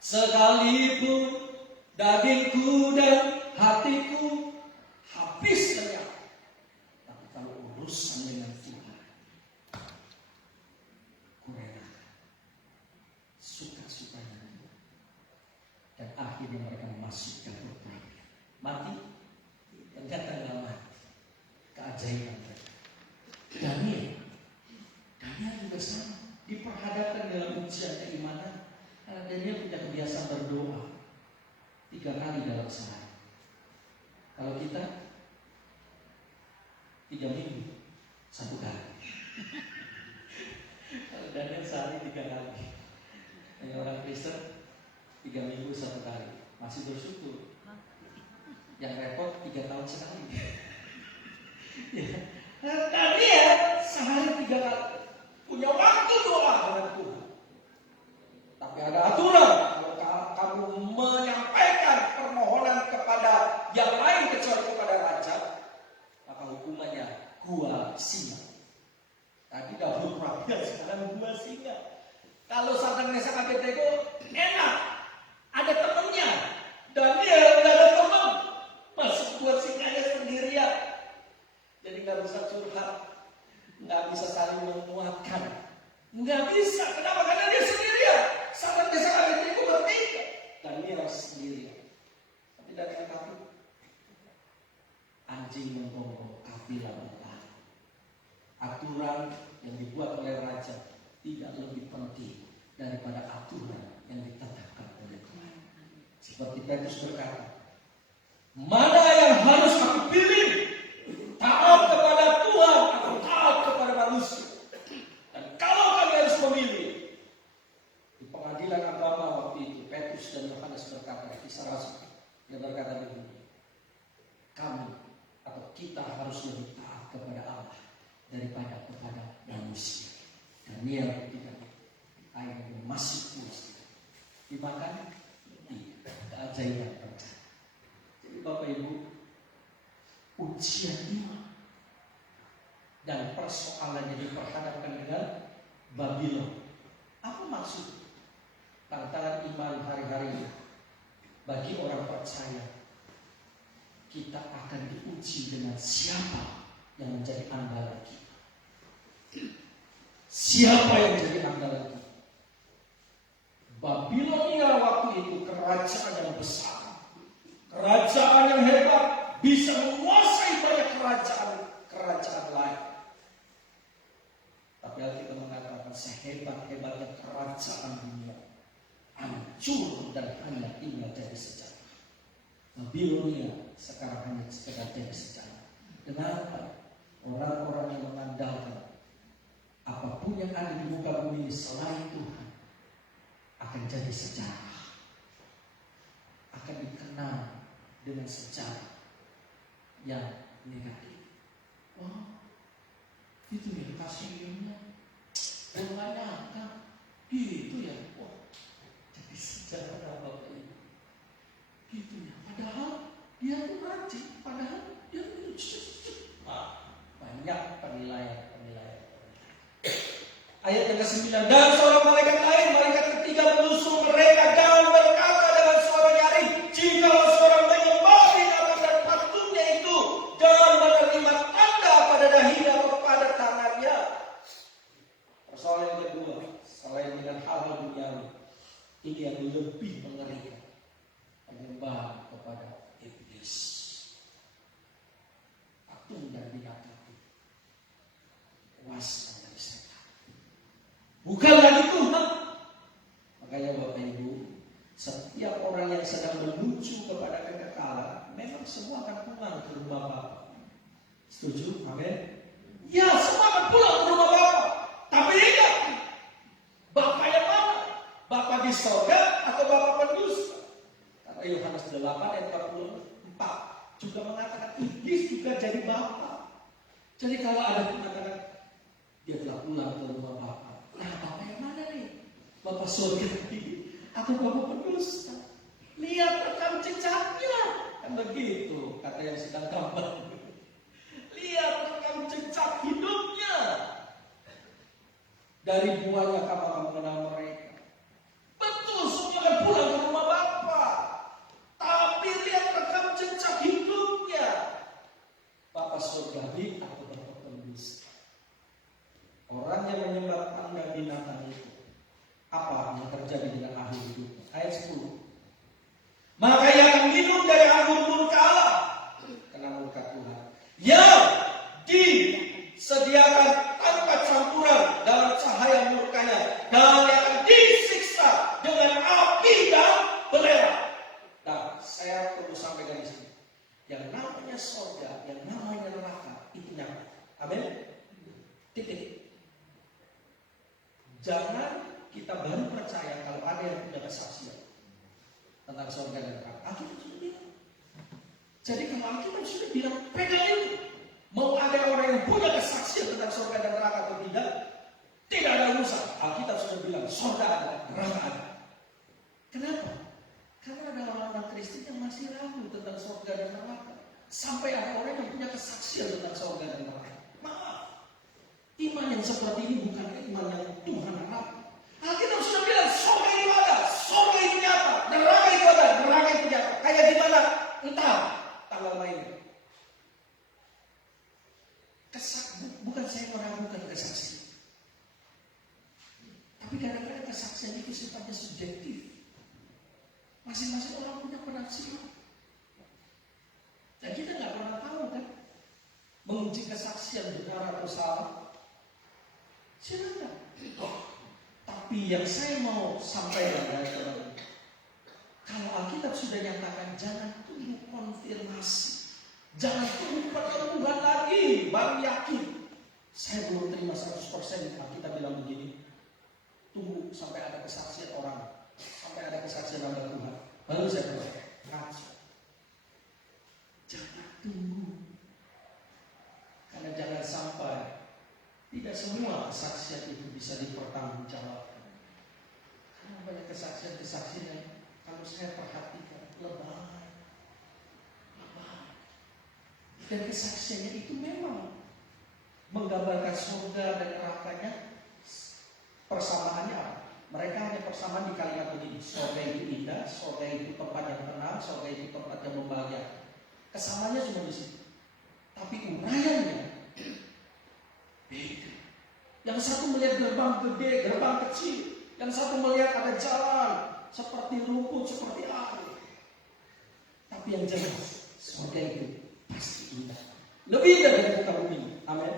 Sekalipun dagingku dan hatiku habis lenyap, tapi kalau urusan dengan Tuhan, kurelakan suka-sukanya. Dan akhirnya mereka masuk ke perapian. Mati, ternyata nggak mati. Keajaiban mereka. Daniel juga sama, diperhadapkan dalam ujian keimanan. Karena Daniel punya kebiasaan berdoa 3 kali dalam sehari. Kalau kita 3 minggu 1 kali. Kalau Daniel sehari 3 kali. Yang orang Kristen 3 minggu 1 kali. Masih bersyukur. Yang repot 3 tahun sekali. Ya. Daniel sehari 3 kali. Punya waktu doa dengan Tuhan. Tapi ada aturan. Kalau kamu menyampaikan permohonan kepada yang lain kecuali kepada raja, maka hukumannya gua singa. Tadi dahulu rakyat, sekarang gua singa. Kalau Sadrak Mesak Abednego enak, ada temennya. Daniel nggak ada teman, masuk gua singanya sendirian. Jadi nggak bisa curhat, nggak bisa saling menguatkan, nggak bisa. Kenapa? Karena dia sendirian. Sadrak Mesak Abednego bertiga, Daniel sendirian. Tapi Daniel takut. Anjing menggonggong, kafilah berlari. Aturan yang dibuat oleh raja tidak lebih penting daripada aturan yang ditetapkan oleh Tuhan. Seperti Petrus berkata, mana yang harus aku pilih? Taat kepada Tuhan atau taat kepada manusia? Dan kalau kami harus memilih, di pengadilan agama waktu itu Petrus dan Yohanes berkata, Kisah Rasul, dia berkata begini, kami atau kita harus lebih taat kepada Allah daripada kepada manusia. Daniel tidak, airnya masih puas, dimakan, keajaiban terjadi. Jadi Bapak Ibu, ujian iman dan persoalannya diperhadapkan dengan Babylon. Apa maksud tantangan iman hari-hari ini bagi orang percaya? Kita akan diuji dengan siapa yang menjadi andalan kita. Siapa yang menjadi andalan kita? Babilonia waktu itu kerajaan yang besar, kerajaan yang hebat, bisa menguasai banyak kerajaan lain. Tapi Alkitab mengatakan sehebat-hebatnya kerajaan dunia hancur dan hanya tinggal jadi sejarah. Babilonia sekarang hanya sekedar jadi sejarah. Kenapa? Orang-orang yang mengandalkan apapun yang ada di muka bumi ini selain Tuhan akan jadi sejarah, akan dikenal dengan sejarah yang negatif. Oh, itu ya kasusnya, nggak nyangka, gitu ya. Oh, jadi sejarah Bapak Ibu. Gitu ya. Padahal dia tuh rajin, padahal dia banyak penilaian. Ayat yang ke-9, dan seorang malaikat lain, malaikat ketiga menyusul mereka dan berkata dengan suara nyaring, jika seorang menyembah binatang dan patungnya itu dan menerima tanda pada dahinya atau pada tangannya. Persoalan yang kedua, selain dengan hal-hal duniawi, ini yang lebih mengerikan, menyembah kepada iblis, patung dan binatang. Kuasa dari setan, bukan lagi Tuhan. Makanya Bapak Ibu, setiap orang yang sedang menuju kepada kekekalan, memang semua akan pulang ke rumah Bapa. Setuju? Amin. Ya, semua akan pulang ke rumah Bapa. Tapi ingat, Bapa yang mana? Bapa di surga atau Bapa pendusta? Karena Yohanes 8 ayat 44 juga mengatakan iblis juga jadi Bapa. Jadi kalau ada yang mengatakan dia telah pulang ke rumah Bapa, nah Bapa yang mana nih? Bapa surga atau Bapa pendusta? Lihat rekam jejaknya, kan begitu kata yang sedang gambar. Lihat rekam jejak hidupnya. Dari buahnya kamu akan mengenal mereka. Betul, semua akan pulang ke rumah Bapa. Tapi lihat rekam jejak hidupnya. Bapa surgawi atau Bapa pendusta? Orang yang menyembah tanda binatang itu, apa yang terjadi dengan akhir hidupnya? Ayat 10. Maka ia akan minum dari anggur murka Allah, karena murka Tuhan, yang disediakan tanpa campuran dalam cahaya murkanya, dan yang akan disiksa dengan api dan belerang. Nah, saya perlu sampaikan di sini, yang namanya surga, yang namanya neraka, itu nyata. Amin. Titik. Jangan kita baru percaya kalau ada yang punya kesaksian tentang surga dan neraka. Alkitab sudah bilang. Jadi kalau Alkitab sudah bilang, pegang itu. Mau ada orang yang punya kesaksian tentang surga dan neraka atau tidak, tidak ada urusan. Alkitab sudah bilang, surga ada, neraka ada. Kenapa? Karena ada orang-orang Kristen yang masih ragu tentang surga dan neraka. Sampai ada orang yang punya kesaksian tentang surga dan neraka. Maaf, iman yang seperti ini bukan iman yang Tuhan harap. Alkitab sudah bilang, surga itu ada, surga itu nyata, neraka itu ada, neraka itu nyata. Kayak gimana? Entah tanggal mainnya. Bukan saya meragukan kesaksian. Tapi kadang-kadang kesaksian itu sifatnya subjektif. Masing-masing orang punya penafsiran. Dan kita nggak pernah tahu kan, menguji kesaksian benar atau salah. Silakan. Tapi yang saya mau sampaikan dari teman-teman, kalau Alkitab sudah nyatakan, jangan tunggu konfirmasi. Jangan tunggu pertemuan lagi, baru yakin. Saya belum terima 100%, Alkitab bilang begini. Tunggu sampai ada kesaksian orang, sampai ada kesaksian hamba Tuhan, baru saya percaya. Kacau. Jangan tunggu. Karena jangan sampai tidak semua kesaksian itu bisa dipertanggungjawabkan. Karena banyak kesaksian yang kalau saya perhatikan lebay. Dan kesaksiannya itu memang menggambarkan surga dan nerakanya. Persamaannya apa? Mereka hanya persamaan di kalimat begini: surga itu indah, surga itu tempat yang tenang, surga itu tempat yang membahagiakan. Kesamaannya cuma di situ. Tapi uraiannya beda. Yang satu melihat gerbang gede, gerbang kecil. Yang satu melihat ada jalan seperti rumput, seperti air. Tapi yang jelas, surga itu pasti indah. Lebih dari muka bumi. Amin.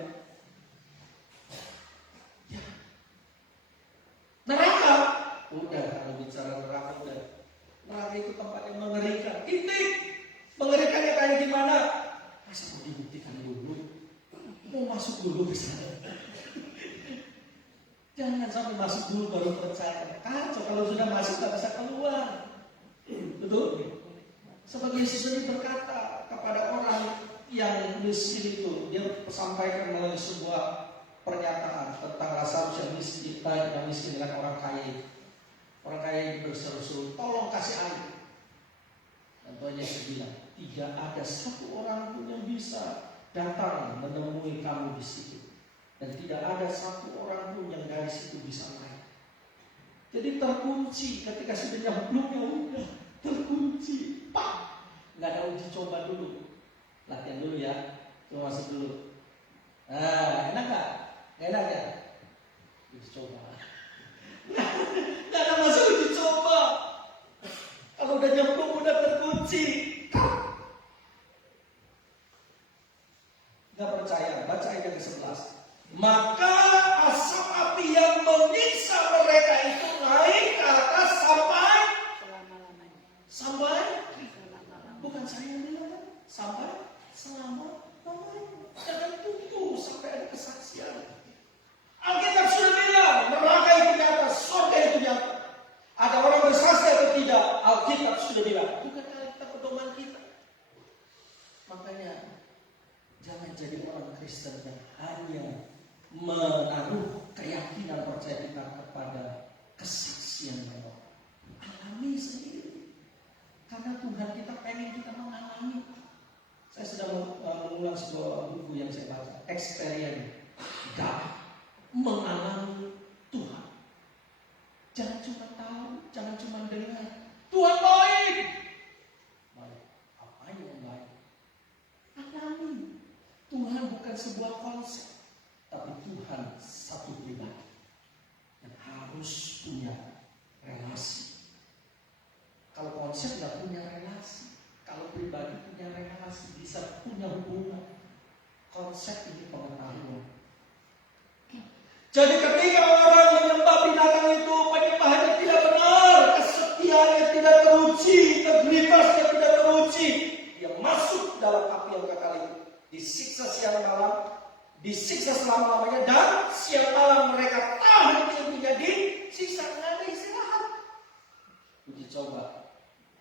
Ya. Neraka. Udah, kalau bicara neraka udah. Neraka itu tempat yang mengerikan. Intik. Mengerikannya kayak gimana? Masa mau dibuktikan dulu? Mau masuk dulu ke sana? Jangan sampai masuk dulu baru percaya. Kacau kalau sudah masuk tak bisa keluar. Betul? Sebagai Yesus ini berkata kepada orang yang miskin itu, dia sampaikan melalui sebuah pernyataan tentang Lazarus yang miskin dengan orang kaya itu. Orang kaya itu berseru-seru, tolong kasih air. Dan Tuhan Yesus bilang, tidak ada satu orang pun yang bisa datang menemui kamu di situ. Dan tidak ada satu orang pun yang dari situ bisa naik. Jadi terkunci ketika sudah nyemplungnya udah terkunci. Pak, nggak ada uji coba dulu. Latihan dulu ya, coba masuk dulu. Nah, enak nggak? Enak ya? Uji coba. Nggak ada masuk uji coba. Kalau udah nyemplung udah terkunci. Nggak percaya? Baca ayat ke-11. Maka asap api yang menyiksa mereka itu naik ke atas sampai bukan saya yang bilang, sampai selama-lamanya. Jangan tunggu sampai ada kesaksian. Alkitab sudah bilang, neraka itu nyata, surga itu nyata. Ada orang bersaksi atau tidak, Alkitab sudah bilang. Bukan Alkitab pedoman kita. Makanya jangan jadi orang Kristen yang hanya menaruh keyakinan percaya kita kepada kesaksian mereka. Alami sendiri. Karena Tuhan kita pengen kita mengalami. Saya sedang mengulang sebuah buku yang saya baca, Experience God, mengalami Tuhan. Jangan cuma tahu, jangan cuma dengar. Tuhan baik. Baik, apa yang baik? Alami. Tuhan bukan sebuah konsep, tapi Tuhan satu pribadi yang harus punya relasi. Kalau konsep nggak punya relasi, kalau pribadi punya relasi, bisa punya hubungan. Konsep ini pengetahuan. Jadi ketika orang menyembah binatang itu, penyembahannya tidak benar, kesetiaannya tidak teruji, integritasnya tidak teruji, dia masuk dalam api yang kekal itu, disiksa siang malam, disiksa selama-lamanya, dan siang malam mereka tahan ilmunya disiksa. Nggak ada istirahat. Uji coba,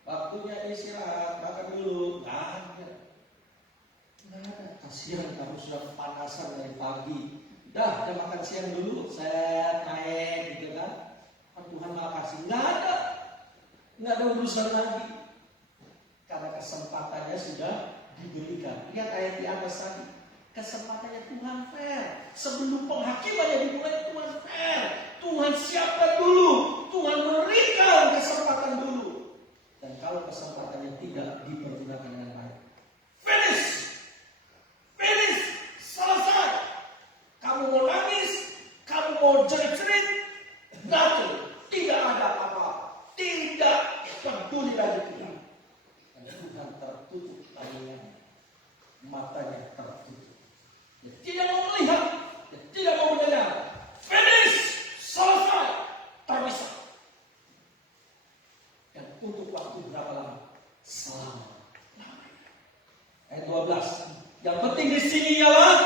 waktunya istirahat, makan dulu, nggak ada. Nggak ada. Kasihan kamu sudah kepanasan dari pagi. Dah makan siang dulu, saya naik gitu kan. Tuhan malah kasih. Nggak ada urusan lagi. Karena kesempatannya sudah diberikan. Lihat ayat di atas tadi. Kesempatannya Tuhan fair. Sebelum penghakimannya dimulai, Tuhan fair. Tuhan siapkan dulu. Tuhan berikan kesempatan dulu. Dan kalau kesempatannya tidak dipergunakan dengan baik, finish. Selesai. Kamu mau nangis, kamu mau jerit-jerit, nothing. Tidak ada apa-apa. Tidak peduli lagi Tuhan. Dan Tuhan tertutup talinya. Matanya tertutup. Dia tidak mau melihat. Dia tidak mau mendengar. Finish. Selesai. Terpisah. Dan untuk waktu berapa lama? Selama. Ayat 12. Yang penting di sini ialah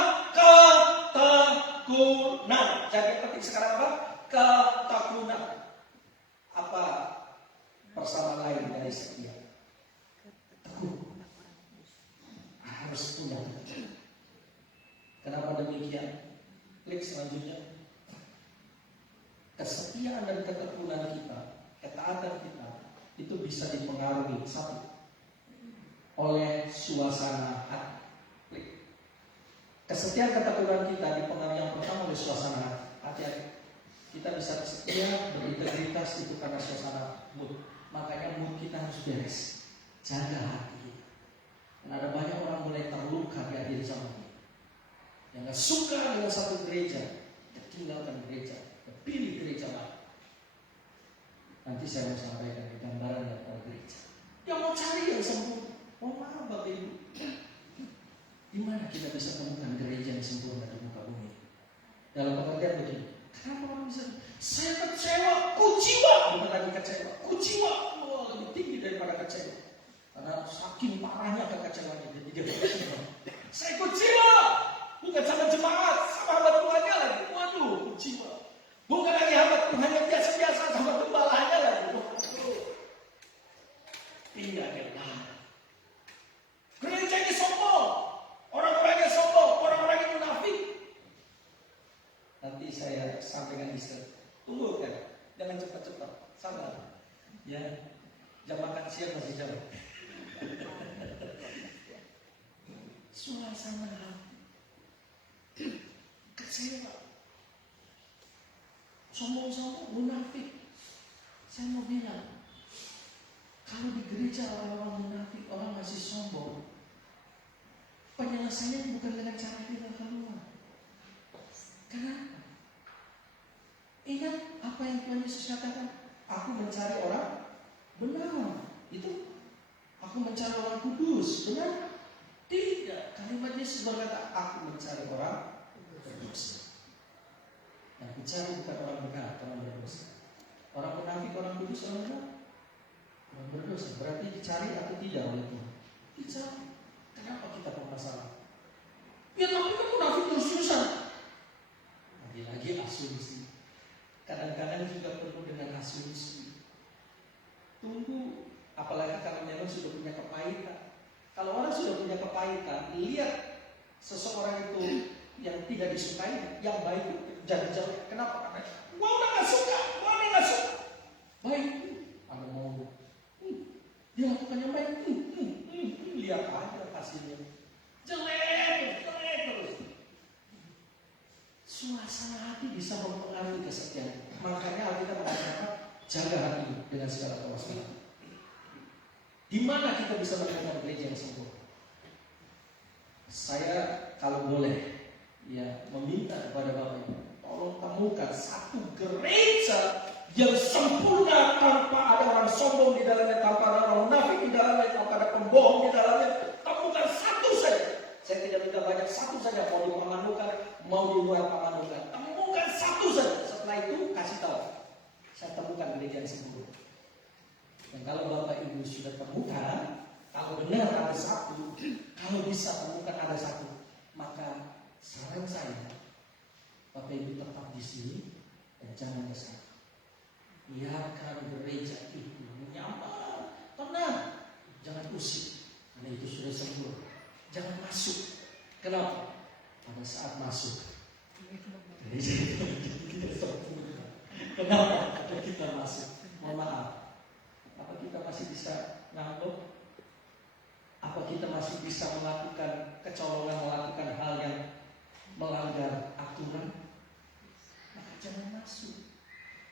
ketekunan. Jadi yang penting sekarang apa? Ketekunan. Apa persamaan lain dari setia? Teguh. Harus punya. Kenapa demikian? Klik selanjutnya. Kesetiaan dan ketekunan kita, ketaatan kita, itu bisa dipengaruhi satu, oleh suasana hati. Klik. Kesetiaan ketekunan kita dipengaruhi yang pertama oleh suasana hati. Kita bisa setia, berintegritas itu karena suasana mood. Makanya mood kita harus beres. Jaga hati. Dan ada banyak orang mulai terluka di akhir zaman ini. Yang gak suka dengan satu gereja, dia tinggalkan gereja, dia pilih gereja lain. Nanti saya mau sampaikan gambaran tentang gereja. Yang mau cari yang sempurna. Mohon maaf Bapak Ibu. Di mana kita bisa temukan gereja yang sempurna di muka bumi? Dalam pengertian begini. Kenapa orang bisa? Saya kecewa, kuciwa. Bukan lagi kecewa, kuciwa. Wah, lebih tinggi daripada kecewa. Karena saking parahnya kekecewaan jadi dia kecewa. Saya kuciwa. Bukan sama jemaat, sama hamba Tuhannya lagi. Waduh, kuciwa. Bukan lagi hamba Tuhannya biasa-biasa, sama gembalanya lagi. Waduh. Tidak benar. Gereja ini sombong. Orang-orangnya sombong, orang-orangnya munafik. Nanti saya sampaikan istri. Tunggu kan, jangan cepat-cepat, sabar. Ya, jam makan siang masih jauh. Suasana hati, kecewa, sombong-sombong, munafik. Saya mau bilang, kalau di gereja orang-orang munafik, orang masih sombong, penyelesaiannya bukan dengan cara kita keluar. Kenapa? Ingat apa yang Tuhan Yesus katakan? Aku mencari orang benar. Itu aku mencari orang kudus. Benar? Tidak. Kalimat Yesus berkata, aku mencari orang berdosa. Yang dicari bukan orang benar, orang berdosa. Orang munafik, orang kudus, orang benar, orang berdosa. Berarti dicari atau tidak oleh Tuhan? Dicari. Kenapa kita bermasalah? Ya tapi kan munafik terus-terusan. Lagi asumsi. Kadang-kadang juga perlu dengan asumsi. Tunggu, apalagi kalau memang sudah punya kepahitan. Kalau orang sudah punya kepahitan, lihat seseorang itu yang tidak disukai, yang baik itu jadi jelek. Kenapa? Karena gua udah gak suka, baik, ada mau dia lakukan yang baik, lihat aja hasilnya. Jelek terus. Suasana hati bisa mempengaruhi kesetiaan. Makanya Alkitab mengatakan jaga hati dengan segala kewaspadaan. Di mana kita bisa menemukan gereja yang sempurna? Saya kalau boleh ya meminta kepada Bapak Ibu, tolong temukan satu gereja yang sempurna tanpa ada orang sombong di dalamnya, tanpa ada orang munafik di dalamnya, tanpa ada pembohong di dalamnya. Temukan satu saja. Saya tidak minta banyak, satu saja. Mau di Pamanukan, mau di luar Pamanukan. Temukan satu saja. Setelah itu kasih tahu. Saya temukan gereja yang sempurna. Dan kalau Bapak Ibu sudah temukan, kalau benar ada satu, kalau bisa temukan ada satu, maka Saran saya, Bapak Ibu tetap di sini dan jangan ke sana. Biarkan gereja itu nyaman, tenang. Jangan usik, karena itu sudah sempurna. Jangan masuk. Kenapa? Pada saat masuk, gereja itu tidak sempurna. Kenapa? Kalau kita masuk, mohon maaf, apa kita masih bisa ngambek? Apa kita masih bisa melakukan kecolongan, melakukan hal yang melanggar aturan? Maka jangan masuk.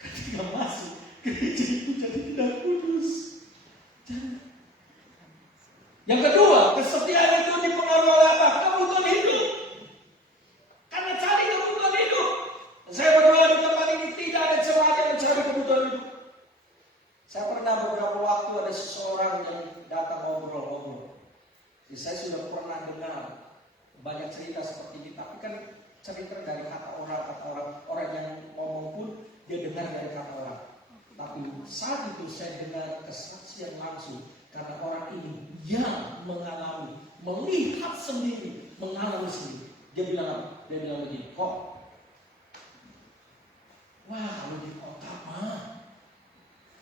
Ketika masuk, gereja itu jadi tidak kudus. Jangan. Yang kedua, kesetiaan itu dipengaruhi oleh apa? Kebutuhan hidup. Karena cari kebutuhan hidup. Saya berdoa di tempat ini tidak ada jemaat yang mencari kebutuhan hidup. Saya pernah beberapa waktu ada seseorang yang datang ngobrol-ngobrol. Saya sudah pernah dengar banyak cerita seperti ini, tapi kan cerita dari kata orang yang ngomong pun dia dengar dari kata orang. Tapi saat itu saya dengar kesaksian langsung karena orang ini yang mengalami, melihat sendiri, mengalami sendiri. Dia bilang apa? Dia bilang begini, kok? Wah, kalau di kota mah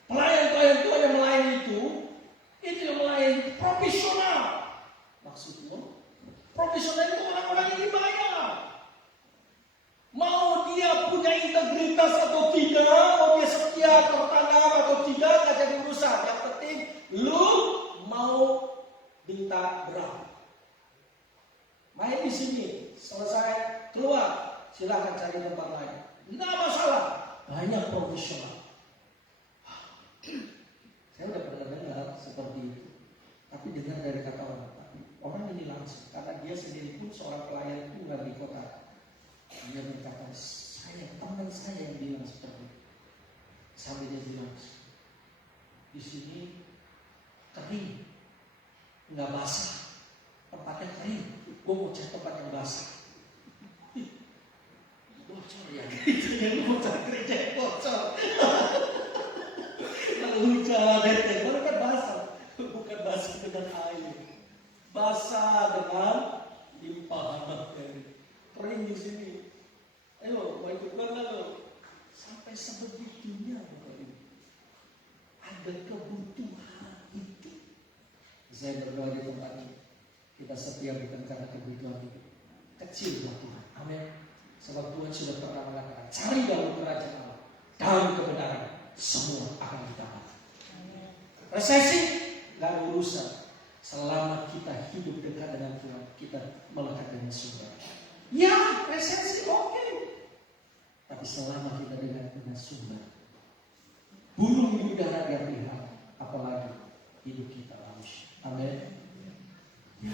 pelayan Tuhan yang melayani itu yang melayani profesional. Maksudnya, profesional itu orang-orang yang dibayar. Mau dia punya integritas atau tidak, mau dia setia tertanam atau tidak, gak jadi urusan. Yang penting, lu mau minta berapa? Main di sini, selesai keluar, silahkan cari tempat lain. Tidak masalah, banyak profesional. Saya udah pernah dengar seperti itu, tapi dengar dari kata orang ini langsung, karena dia sendiri pun seorang pelayan Tuhan di kota. Dia berkata, teman saya yang bilang seperti itu. Sampai dia bilang, di sini kering, nggak basah, tempatnya kering. Gue mau cari tempat yang basah. Bocor ya, itu yang bocor, gereja bocor. Kalau hujan, itu kan basah, bukan basah dengan air, basah dengan limpahan air. Kering di sini. Ayo, mau ikut mana lo? Sampai sebegitunya ada kebutuhan itu. Saya berdoa di tempat ini. Kita setia bukan karena kebutuhan itu. Kecil buat Tuhan. Amin. Sebab Tuhan sudah pernah mengatakan, cari dahulu kerajaan Allah dan kebenaran, semua akan ditambah. Resesi gak ada urusan. Selama kita hidup dekat dengan Tuhan, kita melekat dengan sumber. Ya, resesi oke. Tapi selama kita dengan sumber, burung di udara dia pelihara, apalagi hidup kita langsung. Amin. Ya.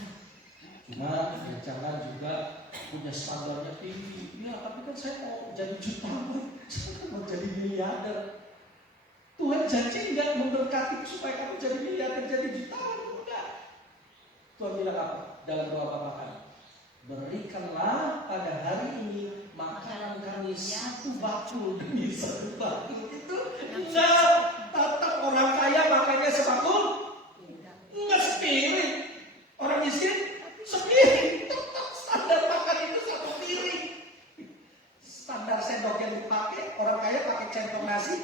Cuma ya jangan juga punya standarnya tinggi. Ya, tapi kan saya mau jadi jutawan, saya mau jadi miliarder. Tuhan janji enggak memberkati supaya kamu jadi miliarder, jadi jutawan. Enggak. Tuhan bilang apa? Dalam doa Bapa, berikanlah pada hari ini makanan kami satu bakul demi satu bakul. Itu enggak. Tatap orang kaya makannya sebakul, enggak sepiring. Orang miskin sepiring. Tetap standar makan itu satu piring. Standar sendok yang dipakai orang kaya pakai centong nasi.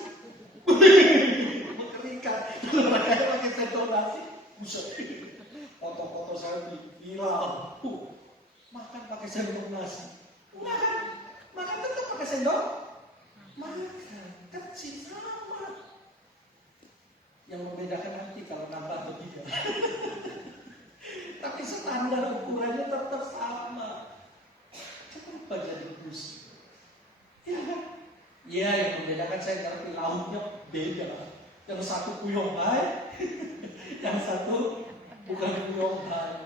Mengeringkan. Orang kaya pakai centong nasi. Buset. Foto-foto saya di viral. Makan pakai sendok nasi. Makan tetap pakai sendok. Makan kecil sama. Yang membedakan nanti kalau nambah atau tidak. Tapi standar ukurannya tetap sama. Kenapa jadi pusing? Ya kan? Ya, yang membedakan saya ngerti lauknya beda. Yang satu kuyong baik, yang satu bukan kuyong baik.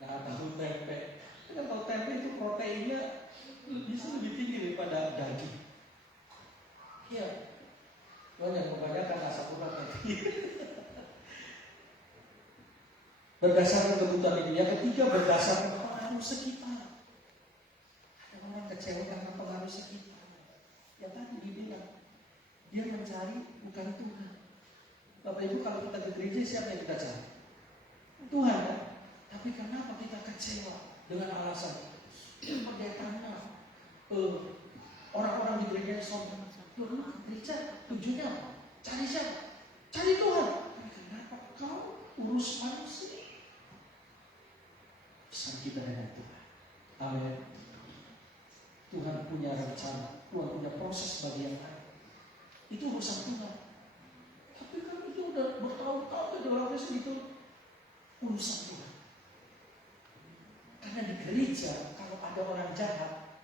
Nah, tahu tempe. Kan kalau tempe itu proteinnya bisa lebih tinggi daripada daging. Iya. Banyak kebanyakan asam urat tadi. Berdasarkan kebutuhan ini. Yang ketiga berdasarkan pengaruh sekitar. Ada orang kecewa karena pengaruh sekitar. Ya tadi dibilang dia mencari bukan Tuhan. Bapak Ibu kalau kita ke gereja siapa yang kita cari? Tuhan kan? Tapi kenapa kita kecewa? dengan alasan pendetanya, orang-orang di gereja sombong. Lu ke gereja tujuannya apa? Cari siapa? Cari Tuhan. Kenapa kau urus manusia? Pesan kita dengan Tuhan. Amin. Tuhan punya rencana, Tuhan punya proses bagi yang lain. Itu urusan Tuhan. Tapi kan itu udah bertahun-tahun di dalam Kristen itu urusan Tuhan. Karena di gereja kalau ada orang jahat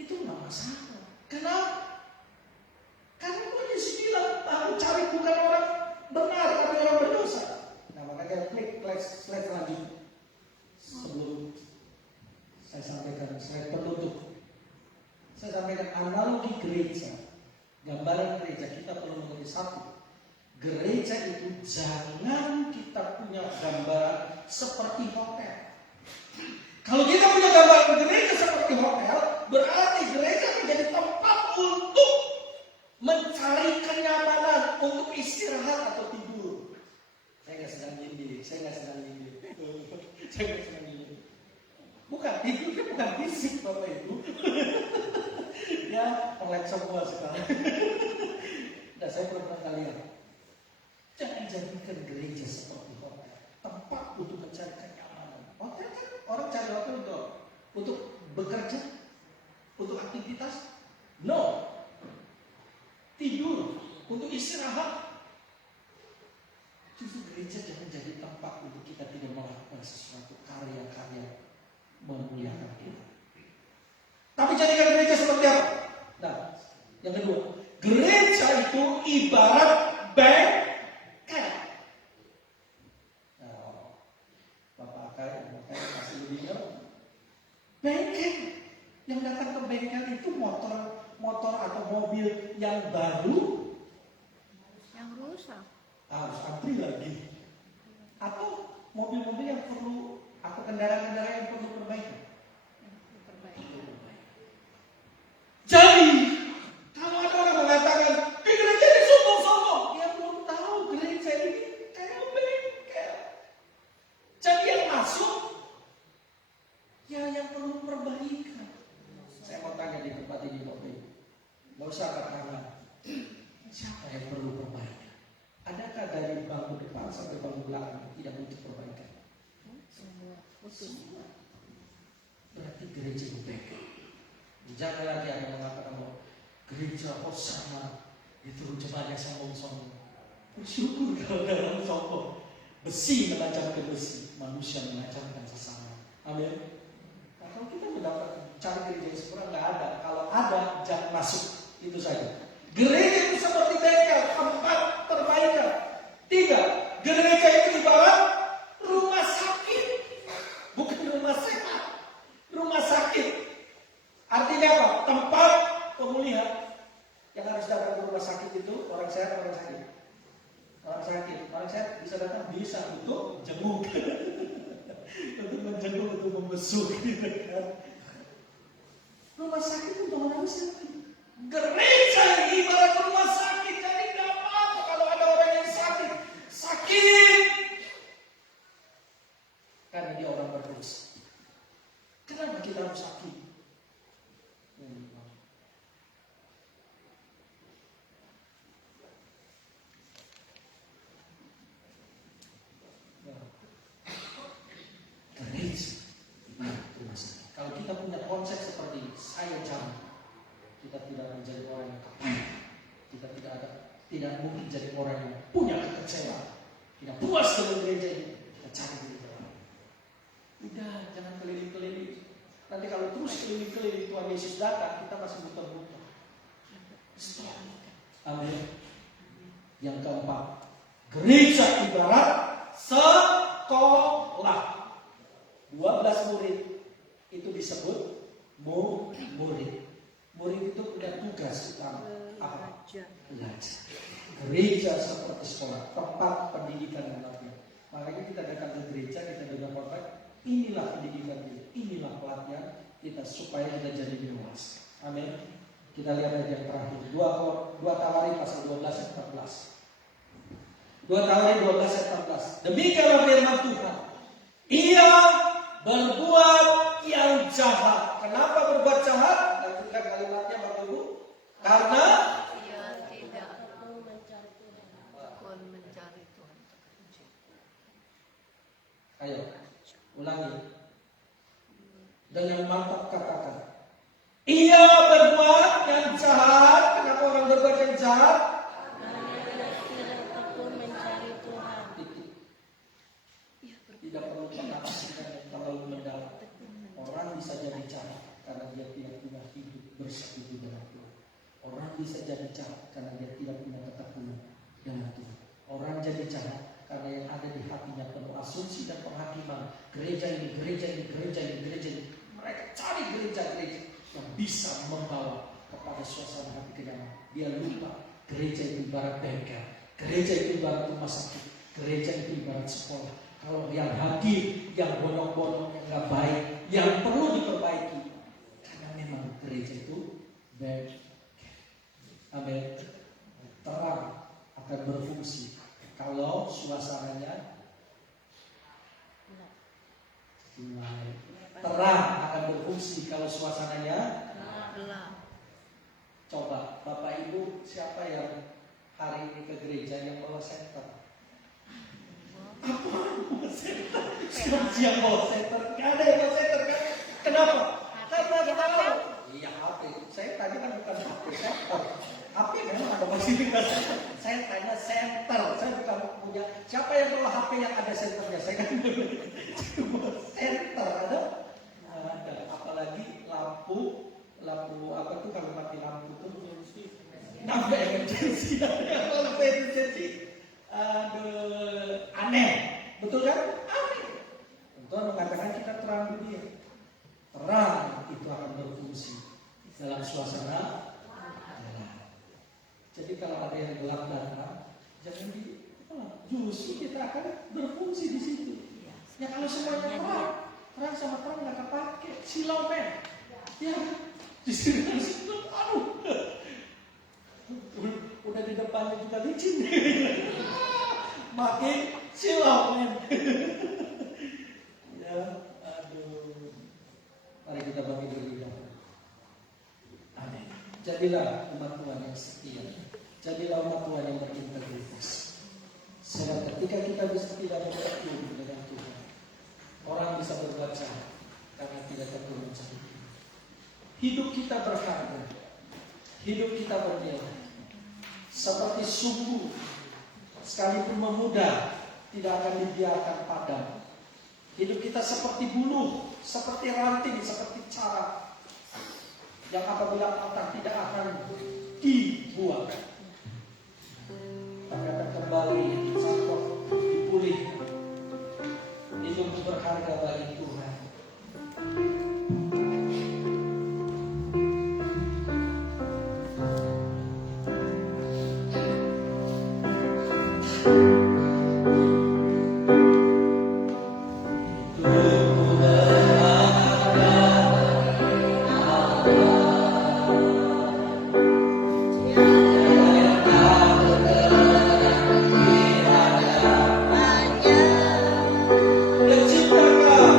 itu nggak masalah. Kenapa? Karena Tuhan Yesus bilang, aku cari bukan orang benar tapi orang berdosa. Nah makanya klik slide selanjutnya. Sebelum saya sampaikan slide penutup, saya sampaikan analogi gereja. Gambaran gereja kita perlu menjadi satu. Gereja itu jangan kita punya gambaran seperti hotel. Kalau kita punya gambaran gereja seperti hotel, berarti gereja menjadi tempat untuk mencari kenyamanan, untuk istirahat atau tidur. Saya nggak sedang nyindir. Bukan tidurnya bukan fisik Bapak Ibu. Ya, pelet semua sekarang. Nah, saya pernah kalian. Jangan jadikan gereja seperti hotel, tempat untuk mencari kenyamanan. Hotel kan orang cari hotel untuk bekerja, untuk aktivitas. No. Tidur, untuk istirahat. Justru gereja jangan jadi tempat untuk kita tidak melakukan sesuatu karya-karya memuliakan kita. Tapi jadikan gereja seperti apa? Nah, yang kedua, gereja itu ibarat bengkel. Nah, Bapak Akai kasih lebihnya. Bengkel. Yang datang ke bengkel itu motor atau mobil yang baru, yang rusak. harus antri lagi. Atau mobil-mobil yang perlu, atau kendaraan-kendaraan yang perlu perbaikan. Jadi, kalau ada orang mengatakan, di gereja ini sombong-sombong, dia belum tahu gereja ini kayak bengkel. Jadi yang masuk, ya yang perlu perbaikan. Saya mau tanya di tempat ini Bapak Ibu, nggak usah angkat tangan. Siapa yang perlu perbaikan? Adakah dari bangku depan sampai bangku belakang tidak butuh perbaikan? Semua. Berarti gereja itu bengkel. Jangan lagi ada mengatakan bahwa gereja Hosana itu jemaatnya sombong-sombong. Bersyukur kalau ada orang sombong. Besi menajamkan besi, manusia menajamkan sesama. Amin. Nah, kalau kita mendapat cari gereja yang sempurna, nggak ada. Kalau ada, jangan masuk. Itu saja. Gereja itu seperti bengkel, tempat perbaikan. Tiga, gereja itu ibarat rumah sakit, bukan rumah sehat. Rumah sakit. Artinya apa? Tempat pemulihan. Yang harus datang ke rumah sakit itu orang sehat, orang sakit. Orang sakit, orang sehat bisa datang bisa untuk jenguk, untuk menjenguk, untuk membesuk, gitu kan? Rumah sakit untuk orang sakit. Gereja ibarat rumah sakit. Jadi tidak apa-apa kalau ada orang yang sakit, karena dia orang berdosa. Kenapa kita harus sakit? Kalau kita punya konsep seperti saya jamin, kita tidak menjadi orang yang kepala. Kita tidak mungkin jadi orang yang punya kekecewaan, tidak puas dengan gereja ini. Kita cari gereja lain. Udah, jangan keliling-keliling. Nanti kalau terus keliling-keliling Tuhan Yesus datang, kita masih muter-muter. Stop. Amin. Yang keempat, gereja ibarat sekolah. 12 murid itu disebut murid. Murid itu punya tugas utama apa? Belajar. Gereja seperti sekolah, tempat pendidikan anaknya. Makanya kita datang ke gereja, kita dengar khotbah, inilah pendidikan kita, inilah pelatihan kita supaya kita jadi dewasa. Amin. Kita lihat ayat yang terakhir, 2 Tawarik pasal 12 ayat 14. 2 Tawarik 12 ayat 14. Demikianlah firman Tuhan. Ia berbuat yang jahat. Kenapa berbuat jahat? Lanjutkan kalimatnya Bapak Ibu. Karena Ia tidak tekun mencari Tuhan. ayo ulangi dengan mantap, katakan. Ia berbuat yang jahat. Kenapa orang berbuat yang jahat? Tidak tekun mencari Tuhan. Titik. Tidak perlu penafsiran yang terlalu mendalam. Orang bisa jadi jahat karena dia tidak punya hidup bersekutu dengan Tuhan. Orang bisa jadi jahat karena dia tidak punya ketekunan dengan Tuhan. Orang jadi jahat karena yang ada di hatinya penuh asumsi dan penghakiman. Gereja ini, gereja ini, gereja ini, gereja ini. Mereka cari gereja-gereja yang bisa membawa kepada suasana hati kenyamanan. Dia lupa gereja itu ibarat bengkel, gereja itu ibarat rumah sakit, gereja itu ibarat sekolah. Kalau yang hadir, yang bolong-bolong, yang nggak baik, yang perlu diperbaiki, karena memang gereja itu bengkel. Amin. Terang akan berfungsi kalau suasananya mulai. Terang akan berfungsi kalau suasananya Gelap. coba Bapak Ibu siapa yang hari ini ke gereja yang bawa senter? Apa bawa senter? Siapa yang bawa senter? Gak ada yang bawa senter kan? Kenapa? Karena tahu. Iya HP. Saya tadi kan bukan HP, senter. HP memang ada fasilitas. Saya tanya senter. Saya bukan punya. Siapa yang bawa HP yang ada senternya? Saya kan bawa senter ada. Apalagi lampu apa tuh kalau mati lampu tuh nambah emergency. Kalau emergency, aduh, aneh, betul kan? Aneh. Tuhan mengatakan kita terang dunia. Terang itu akan berfungsi dalam suasana gelap. Jadi kalau ada yang gelap datang, jangan justru kita akan berfungsi di situ. Ya kalau semuanya terang sama terang nggak kepake, silau men. Ya, di sini aduh, udah di depannya juga licin, makin silau men. Ya, aduh, mari kita bangkit berdiri. Amin. Jadilah umat Tuhan yang setia, jadilah umat Tuhan yang berintegritas. Sebab ketika kita bisa tidak bertekun dengan Tuhan, orang bisa berbuat jahat karena tidak tekun mencari. Hidup kita berharga, hidup kita bernilai. Seperti sumbu, sekalipun memudar, tidak akan dibiarkan padam. Hidup kita seperti buluh, seperti ranting, seperti carak, yang apabila patah tidak akan dibuang, tapi akan kembali sangkut dipulihkan. Hidup berharga bagi Tuhan. Menciptakan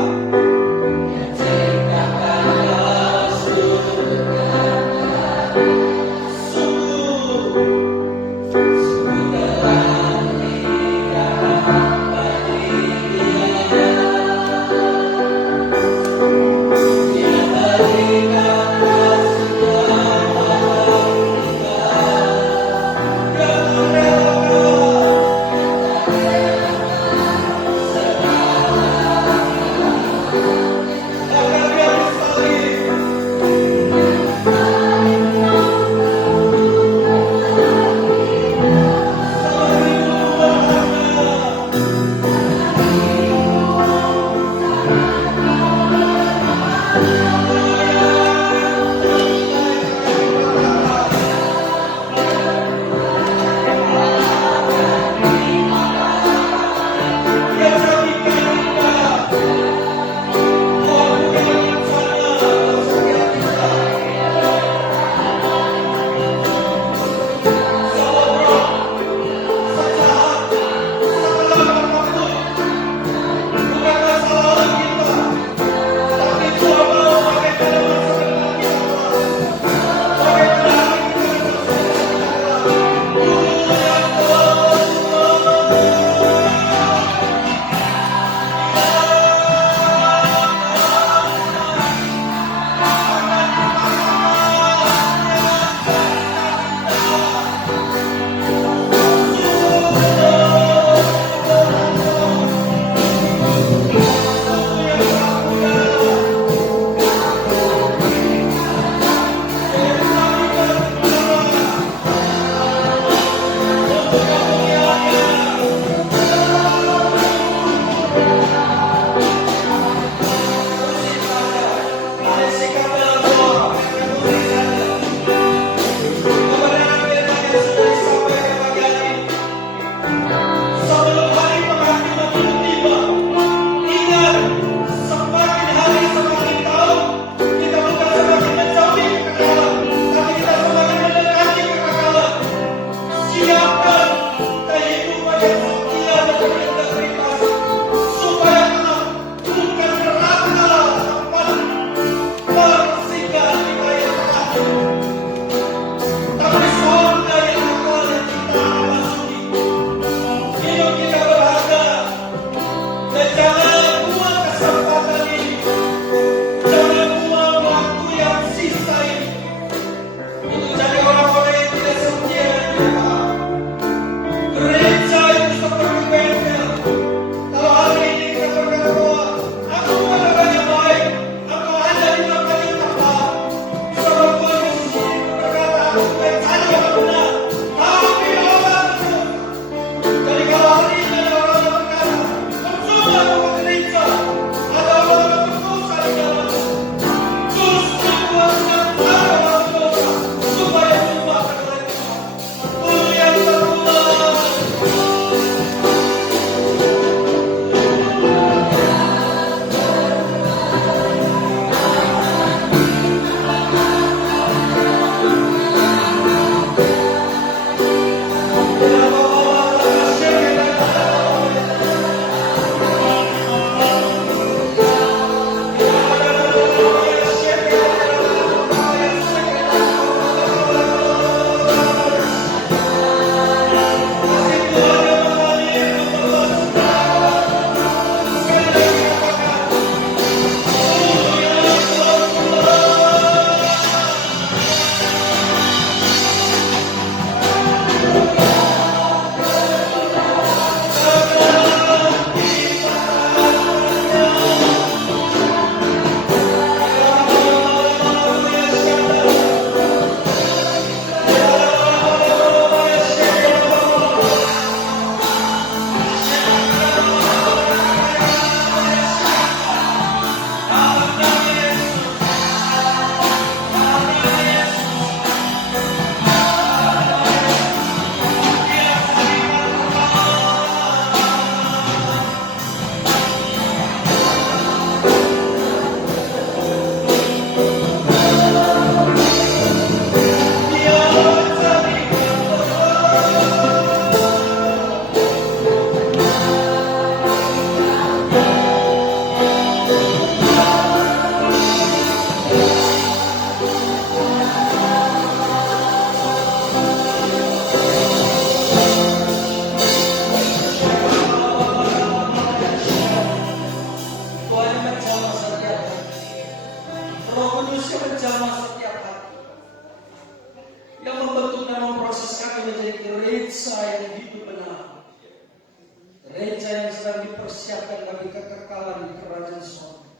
dipersiapkan bagi kekekalan di kerajaan surga.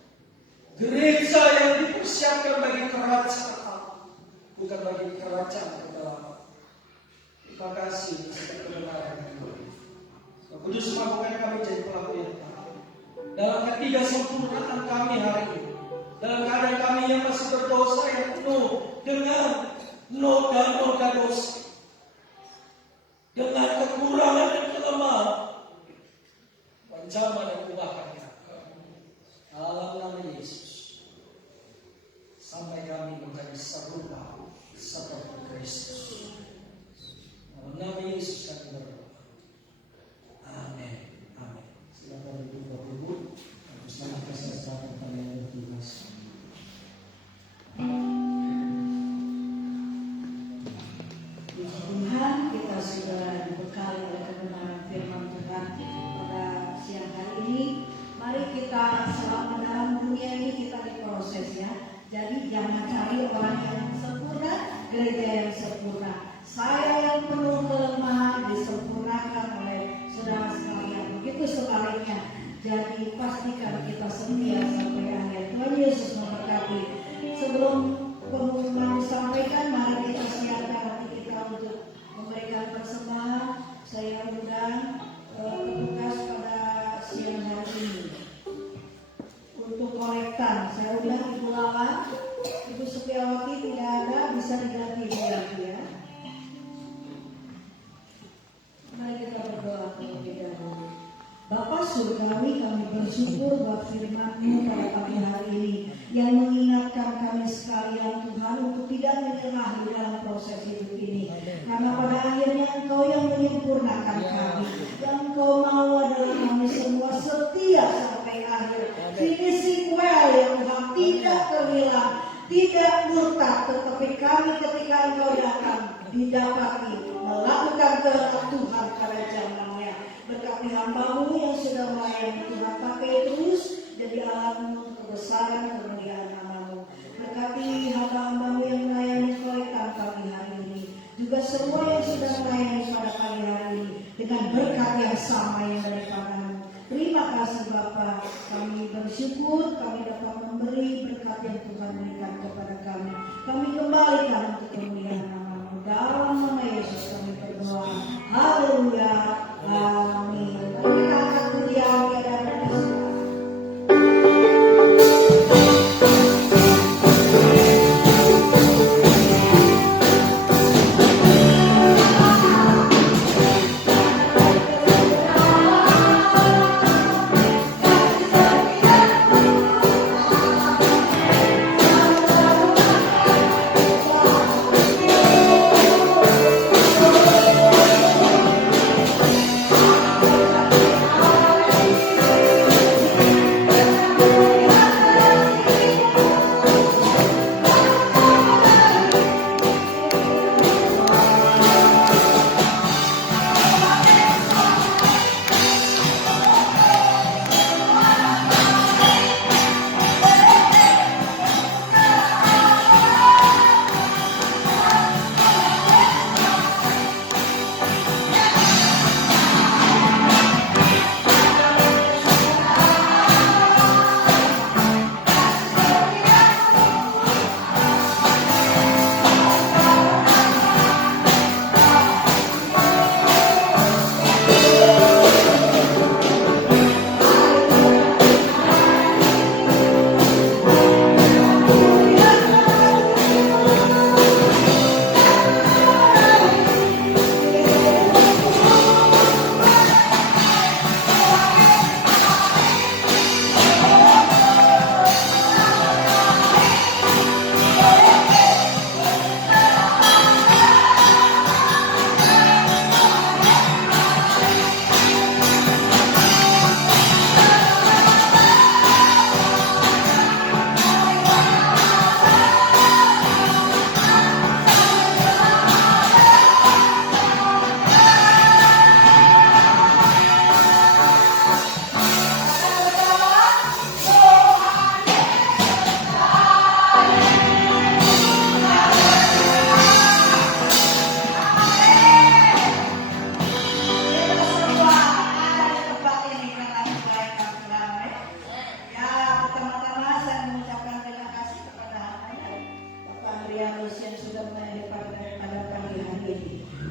Gereja yang dipersiapkan bagi kerajaan Allah, bukan bagi kerajaan kedalaman. Terima kasih atas kebenaran itu. Kudus mampukan kami jadi pelaku yang taat. Dalam ketidaksempurnaan kami hari ini, dalam keadaan kami yang masih berdosa yang penuh dengan noda-noda dosa, dengan kekurangan dan kelemahan, ancaman dan ubahannya. Dalam nama Yesus, sampai kami menjadi serupa seperti Kristus. Dalam nama Yesus kami berdoa. Amin. Amin. Silakan ibu bapak ibu. Selamat kesehatan kalian bertugas. sebelum pengumuman disampaikan, mari kita siapkan hati kita untuk memberikan persembahan. Saya undang petugas pada siang hari ini untuk kolektan. Saya undang Ibu Lala, Ibu Setiawati tidak ada, bisa diganti lagi ya. Mari kita berdoa terlebih dahulu. Bapa surgawi, kami bersyukur buat firman-Mu pada pagi hari ini yang mengingatkan kami sekalian Tuhan untuk tidak menyerah di dalam proses hidup ini, karena pada akhirnya Engkau yang menyempurnakan kami. Yang Engkau mau adalah kami semua setia sampai akhir, finishing well ya Tuhan, tidak terhilang, tidak murtad, tetapi kami ketika Engkau datang didapati melakukan kehendak Tuhan pada zamannya. Berkati hamba-Mu yang sudah melayani Tuhan, pakai terus jadi alat-Mu kebesaran kemuliaan nama-Mu. Berkati hamba-hamba-Mu yang melayani kolektan pagi hari ini, juga semua yang sudah melayani pada pagi hari ini dengan berkat yang sama yang dari tangan-Mu. Terima kasih Bapa, kami bersyukur kami dapat memberi berkat yang Tuhan berikan kepada kami. Kami kembalikan untuk kemuliaan nama-Mu. Dalam nama Yesus kami berdoa. Haleluya. Amin. Kita akan berdiam di hadapan Yesus.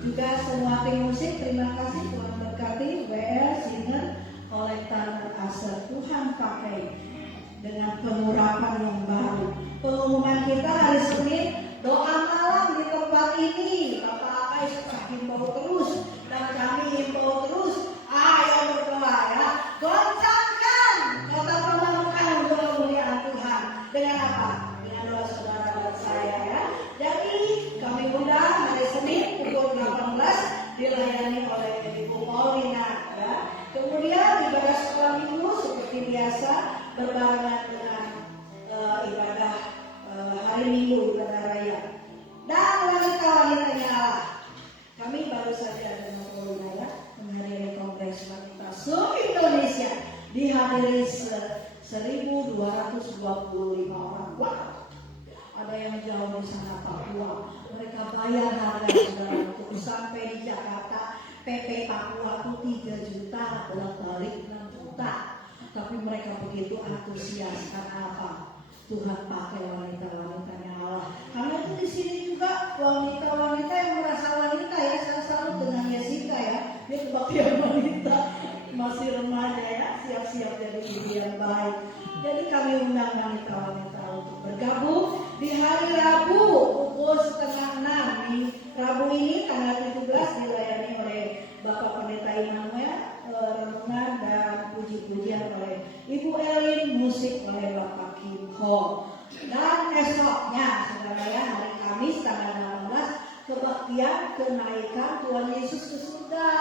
Juga semua tim musik, terima kasih Tuhan berkati. WR Singer Kolektan Aser, Tuhan pakai dengan pengurapan yang baru. Pengumuman kita hari Senin, doa malam di tempat ini. Bapak Akai suka himbau terus dan kami himbau terus. Ayo berdoa ya, goncangkan kota Pemanukan untuk kemuliaan Tuhan. Dengan apa? Dengan doa saudara dan saya ya. Jadi kami undang hari Senin pukul 18 dilayani oleh Ibu Paulina ya. Kemudian ibadah sekolah minggu seperti biasa berbarengan dengan ibadah hari Minggu, ibadah raya. Dan wanita-wanitanya Allah. Kami baru saja dengan Paulina ya menghadiri Kongres Wanita seluruh Indonesia, dihadiri 1.225 orang. Wah, ada yang jauh di sana Papua. Mereka bayar harga saudara untuk sampai di Jakarta. PP Papua itu 3 juta, bolak-balik 6 juta. Tapi mereka begitu antusias karena apa? Tuhan pakai wanita-wanita seperti yang wanita masih remaja ya, siap-siap jadi ibu yang baik. Jadi kami undang wanita-wanita untuk bergabung di hari Rabu pukul 5:30. Di Rabu ini tanggal 17 dilayani oleh Bapak Pendeta Immanuel, renungan dan puji-pujian oleh Ibu Elin, musik oleh Bapak Kim Ho. Dan esoknya, saudara ya, hari Kamis tanggal 16, kebaktian kenaikan Tuhan Yesus ke surga.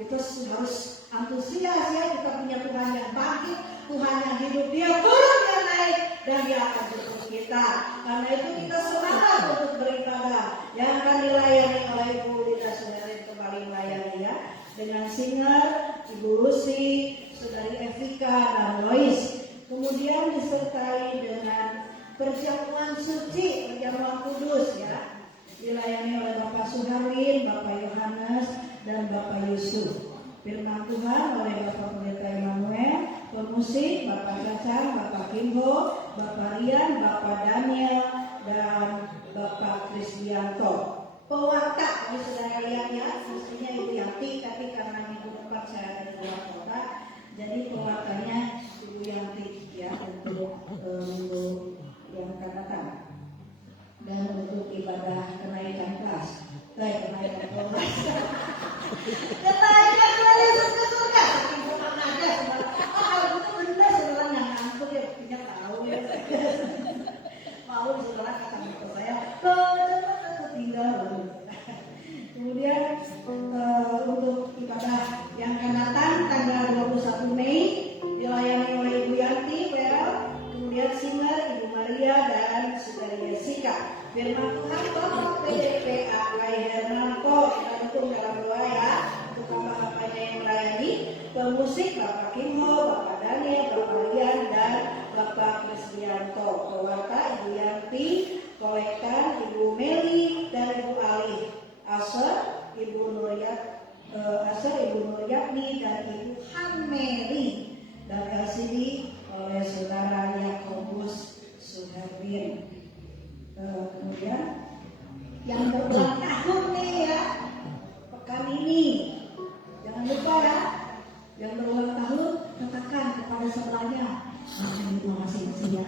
Kita harus antusias ya, kita punya Tuhan yang bangkit, Tuhan yang hidup, dia turun, dia naik, dan dia akan jemput kita. Karena itu kita semangat untuk beribadah yang akan dilayani oleh Ibu Lita Saudari kembali melayani ya, dengan singer Ibu Lucy, Saudari Evika dan Lois. Kemudian disertai dengan perjamuan suci, perjamuan kudus ya, dilayani oleh Bapak Suharlin, Bapak Yohanes, dan Bapak Yusuf. Firman Tuhan oleh Bapak Pendeta Immanuel, pemusik Bapak Cacan, Bapak Kimbo, Bapak Rian, Bapak Daniel, dan Bapak Krisdianto. Pewarta, ini saudara lihat ya, mestinya Ibu Yanti, tapi karena minggu depan saya ada di luar kota, jadi pewartanya Ibu Yanti ya, untuk minggu yang akan datang. Dan untuk ibadah kenaikan kelas, kenaikan kelas, kenaikan Tuhan Yesus ke surga. Ibu mana ada, kalau itu benar saudara yang ngantuk ya, punya tahu ya. Malu saudara kata itu saya, tinggal. Kemudian untuk ibadah yang akan datang tanggal 21 Mei dilayani oleh Ibu Yanti, kemudian singer Ibu Maria dan Saudari Jessica. Firman Tuhan Bapak PDP Akai Hernanto, kita dukung dalam doa ya untuk hamba-hambanya yang melayani. Pemusik Bapak Kimho, Bapak Daniel, Bapak Rian, dan Bapak Krisdianto. Pewarta Ibu Yanti, kolektan Ibu Meli dan Ibu Ali. Aser Ibu Nuryatni dan Ibu Hanmeri, dan LCD oleh Saudara Yakobus Suherdin. Kemudian yang berulang tahun nih ya, pekan ini jangan lupa ya, yang berulang tahun katakan kepada sebelahnya, terima kasih ya.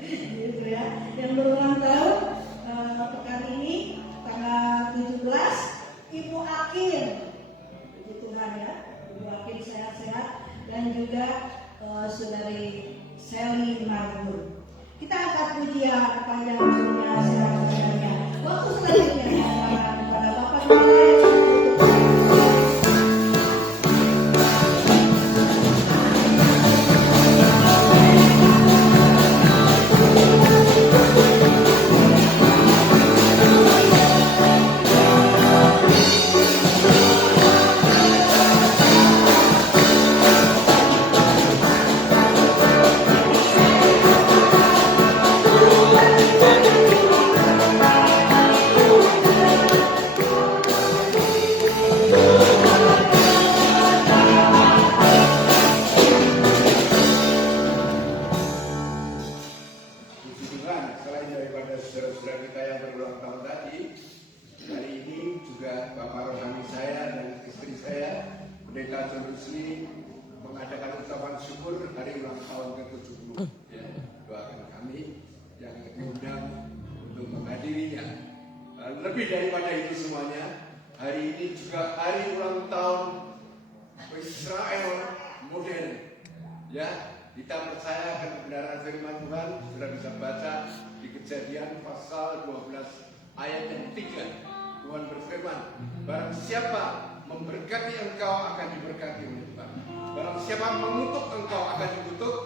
Gitu ya. Yang berulang tahun pekan ini tanggal 17 Ibu Akin, puji Tuhan ya, Ibu Akin sehat-sehat, dan juga Saudari Sally Margun. Kita angkat pujian panjang umurnya sehat-sehatnya. Waktu selanjutnya kepada Bapak Pendeta. Mengadakan ucapan syukur hari ulang tahun ke-70 ya, doakan kami yang diundang untuk menghadirinya. Lebih daripada itu semuanya, hari ini juga hari ulang tahun Israel modern ya. Kita percaya akan kebenaran firman Tuhan, sudah bisa baca di Kejadian pasal 12 ayat yang 3. Tuhan berfirman, barang siapa memberkati engkau akan diberkati oleh Tuhan. Barang siapa mengutuk engkau akan dikutuk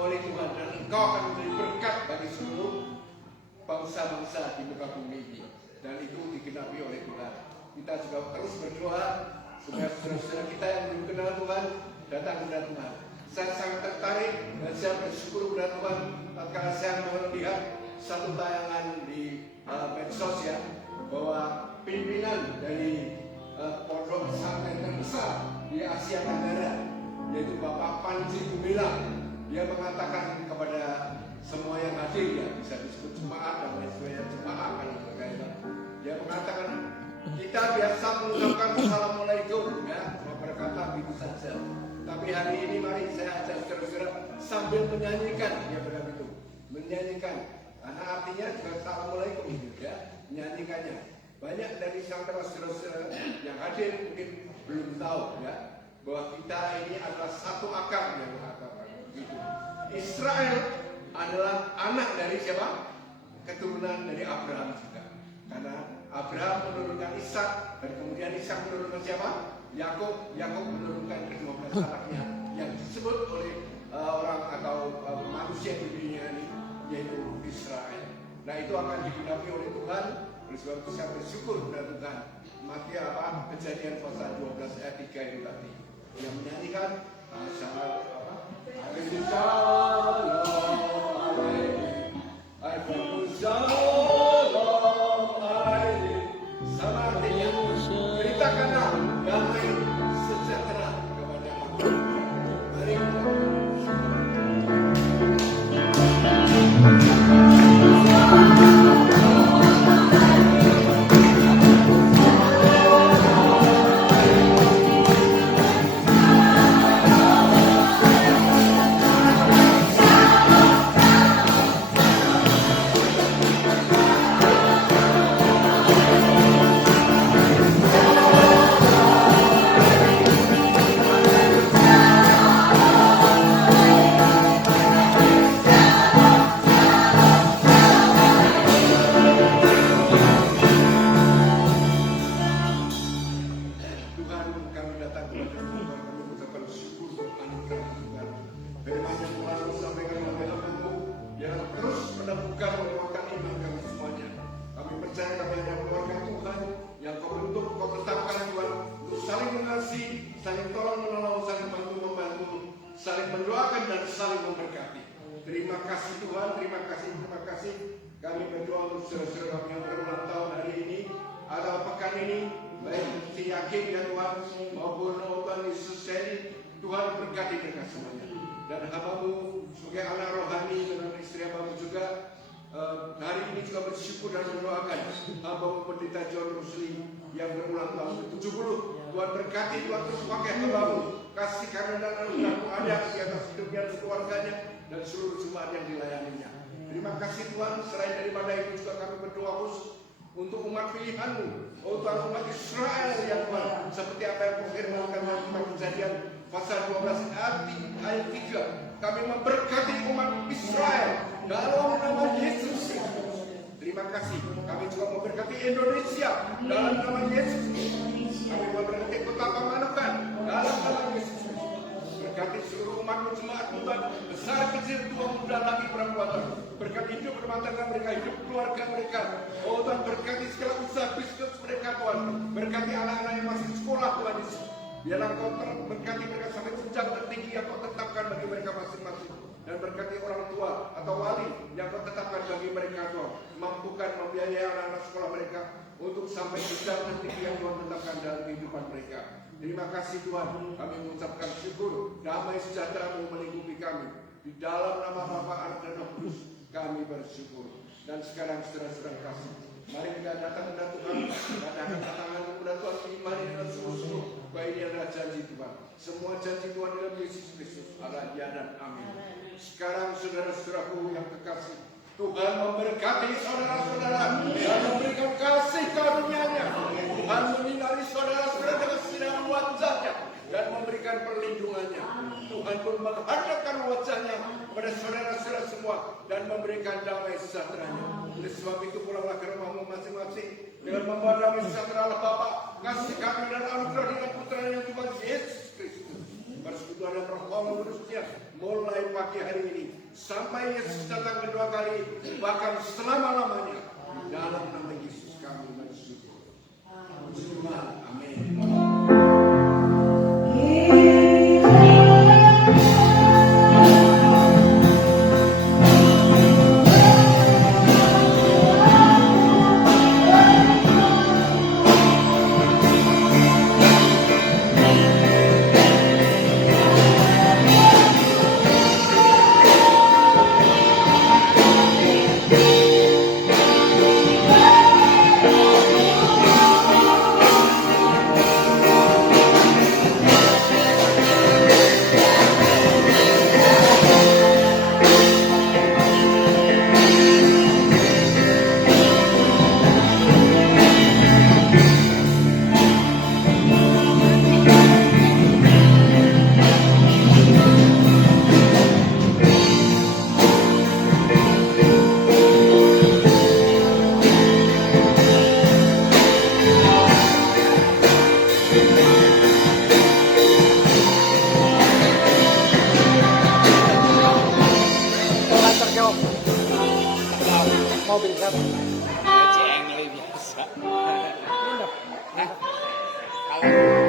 oleh Tuhan, dan engkau akan menjadi berkat bagi seluruh bangsa-bangsa di muka bumi ini. Dan itu digenapi oleh Tuhan. Kita juga terus berdoa supaya saudara-saudara kita yang belum kenal Tuhan datang kepada Tuhan. Saya sangat tertarik dan saya bersyukur kepada Tuhan tatkala saya melihat satu tayangan di medsos ya, bahwa pimpinan dari pondok pesantren terbesar di Asia Tenggara, yaitu Bapak Panji Gumilang, dia mengatakan kepada semua yang hadir, ya bisa disebut jemaat dan lain sebagainya, jemaat kalau berkaitan, dia mengatakan kita biasa mengucapkan assalamualaikum ya, sambil menyanyikan, dia bilang itu, menyanyikan. Karena artinya juga assalamualaikum gitu ya, menyanyikannya. Banyak dari saudara-saudara yang hadir mungkin belum tahu ya, bahwa kita ini adalah satu akar yang gitu. Israel adalah anak dari siapa? Keturunan dari Abraham juga. Karena Abraham menurunkan Ishak dan kemudian Ishak menurunkan siapa? Yakub. Yakub menurunkan ke-12 anaknya yang disebut oleh orang atau manusia di dunia ini, yaitu Israel. Nah, itu akan digunakan oleh Tuhan. Oleh sebab itu saya bersyukur kepada Tuhan. Maka apa? Kejadian pasal 12 ayat 3 itu tadi yang menyanyikan syarat apa? Sama artinya beritakanlah damai sejahtera kepada manusia. Mari Tuhan, kami datang kepada-Mu, kami mengucapkan syukur anugerah Tuhan. Firman yang telah disampaikan oleh hamba-Mu, yang terus menemukan menguatkan iman kami semuanya. Kami percaya kami ada keluarga Tuhan yang Kau bentuk, Kau tetapkan Tuhan, untuk saling mengasihi, saling tolong menolong, saling bantu membantu, saling mendoakan dan saling memberkati. Terima kasih Tuhan, terima kasih. Kami berdoa untuk saudara-saudara kami yang berulang tahun hari ini, atau pekan ini, baik si yakin ya Tuhan maupun Tuhan Yesus ini, Tuhan berkati mereka semuanya. Dan hamba-Mu sebagai anak rohani dengan istri hamba-Mu juga hari ini juga bersyukur dan mendoakan hamba-Mu Pendeta John Rusli yang berulang tahun ke-70. Tuhan berkati, Tuhan terus pakai hamba-Mu, kasih karena dan anugerah-Mu ada di atas hidupnya dan keluarganya dan seluruh jemaat yang dilayaninya. Terima kasih Tuhan. Selain daripada itu juga kami berdoa khusus untuk umat pilihan-Mu, Tuhan, umat Israel yang Tuhan, seperti apa yang Kau firmankan dalam Kejadian pasal 12 ayat 3. Kami memberkati umat Israel dalam nama Yesus. Terima kasih. Kami juga memberkati Indonesia dalam nama Yesus. Kami memberkati Kota Pamanukan dalam nama Yesus. Berkati seluruh umat jemaat Tuhan, besar kecil, tua muda, laki perempuan. Berkati hidup rumah tangga mereka, hidup keluarga mereka. Oh Tuhan, berkati segala usaha bisnis mereka Tuhan. Berkati anak-anak yang masih sekolah Tuhan Yesus. Biarlah Kau berkati mereka sampai jenjang tertinggi yang Kau tetapkan bagi mereka masing-masing. Dan berkati orang tua atau wali yang Kau tetapkan bagi mereka Tuhan. Mampukan membiayai anak-anak sekolah mereka untuk sampai jenjang tertinggi yang Tuhan tetapkan dalam kehidupan mereka. Terima kasih Tuhan, kami mengucapkan syukur, damai sejahtera-Mu melingkupi kami. Di dalam nama Bapa, Anak dan Roh Kudus, kami bersyukur. Dan sekarang saudara-saudara kasih, mari kita datang kepada Tuhan, dan angkat tangan kepada Tuhan, imani dengan sungguh-sungguh bahwa ini adalah janji Tuhan. Semua janji Tuhan dalam Yesus Kristus, Allah ya dan amin. Sekarang saudara-saudaraku yang terkasih, Tuhan memberkati saudara-saudara dan memberikan kasih karunia-Nya. Tuhan menyinari saudara-saudara dengan sinar wajah-Nya dan memberikan perlindungan-Nya. Tuhan pun menghadapkan wajah-Nya kepada saudara-saudara semua dan memberikan damai sejahtera-Nya. Oleh sebab itu pulanglah ke rumahmu masing-masing dengan membawa damai sejahtera Allah Bapa, kasih kami dan anugerah dengan putra yang Tuhan Yesus Kristus. Persekutuan dan Roh Kudusnya mulai pagi hari ini sampai Yesus datang kedua kali, bahkan selama-lamanya. Dalam nama Yesus kami bersyukur. Amin. mobil siapa? Ceng biasa. Kalau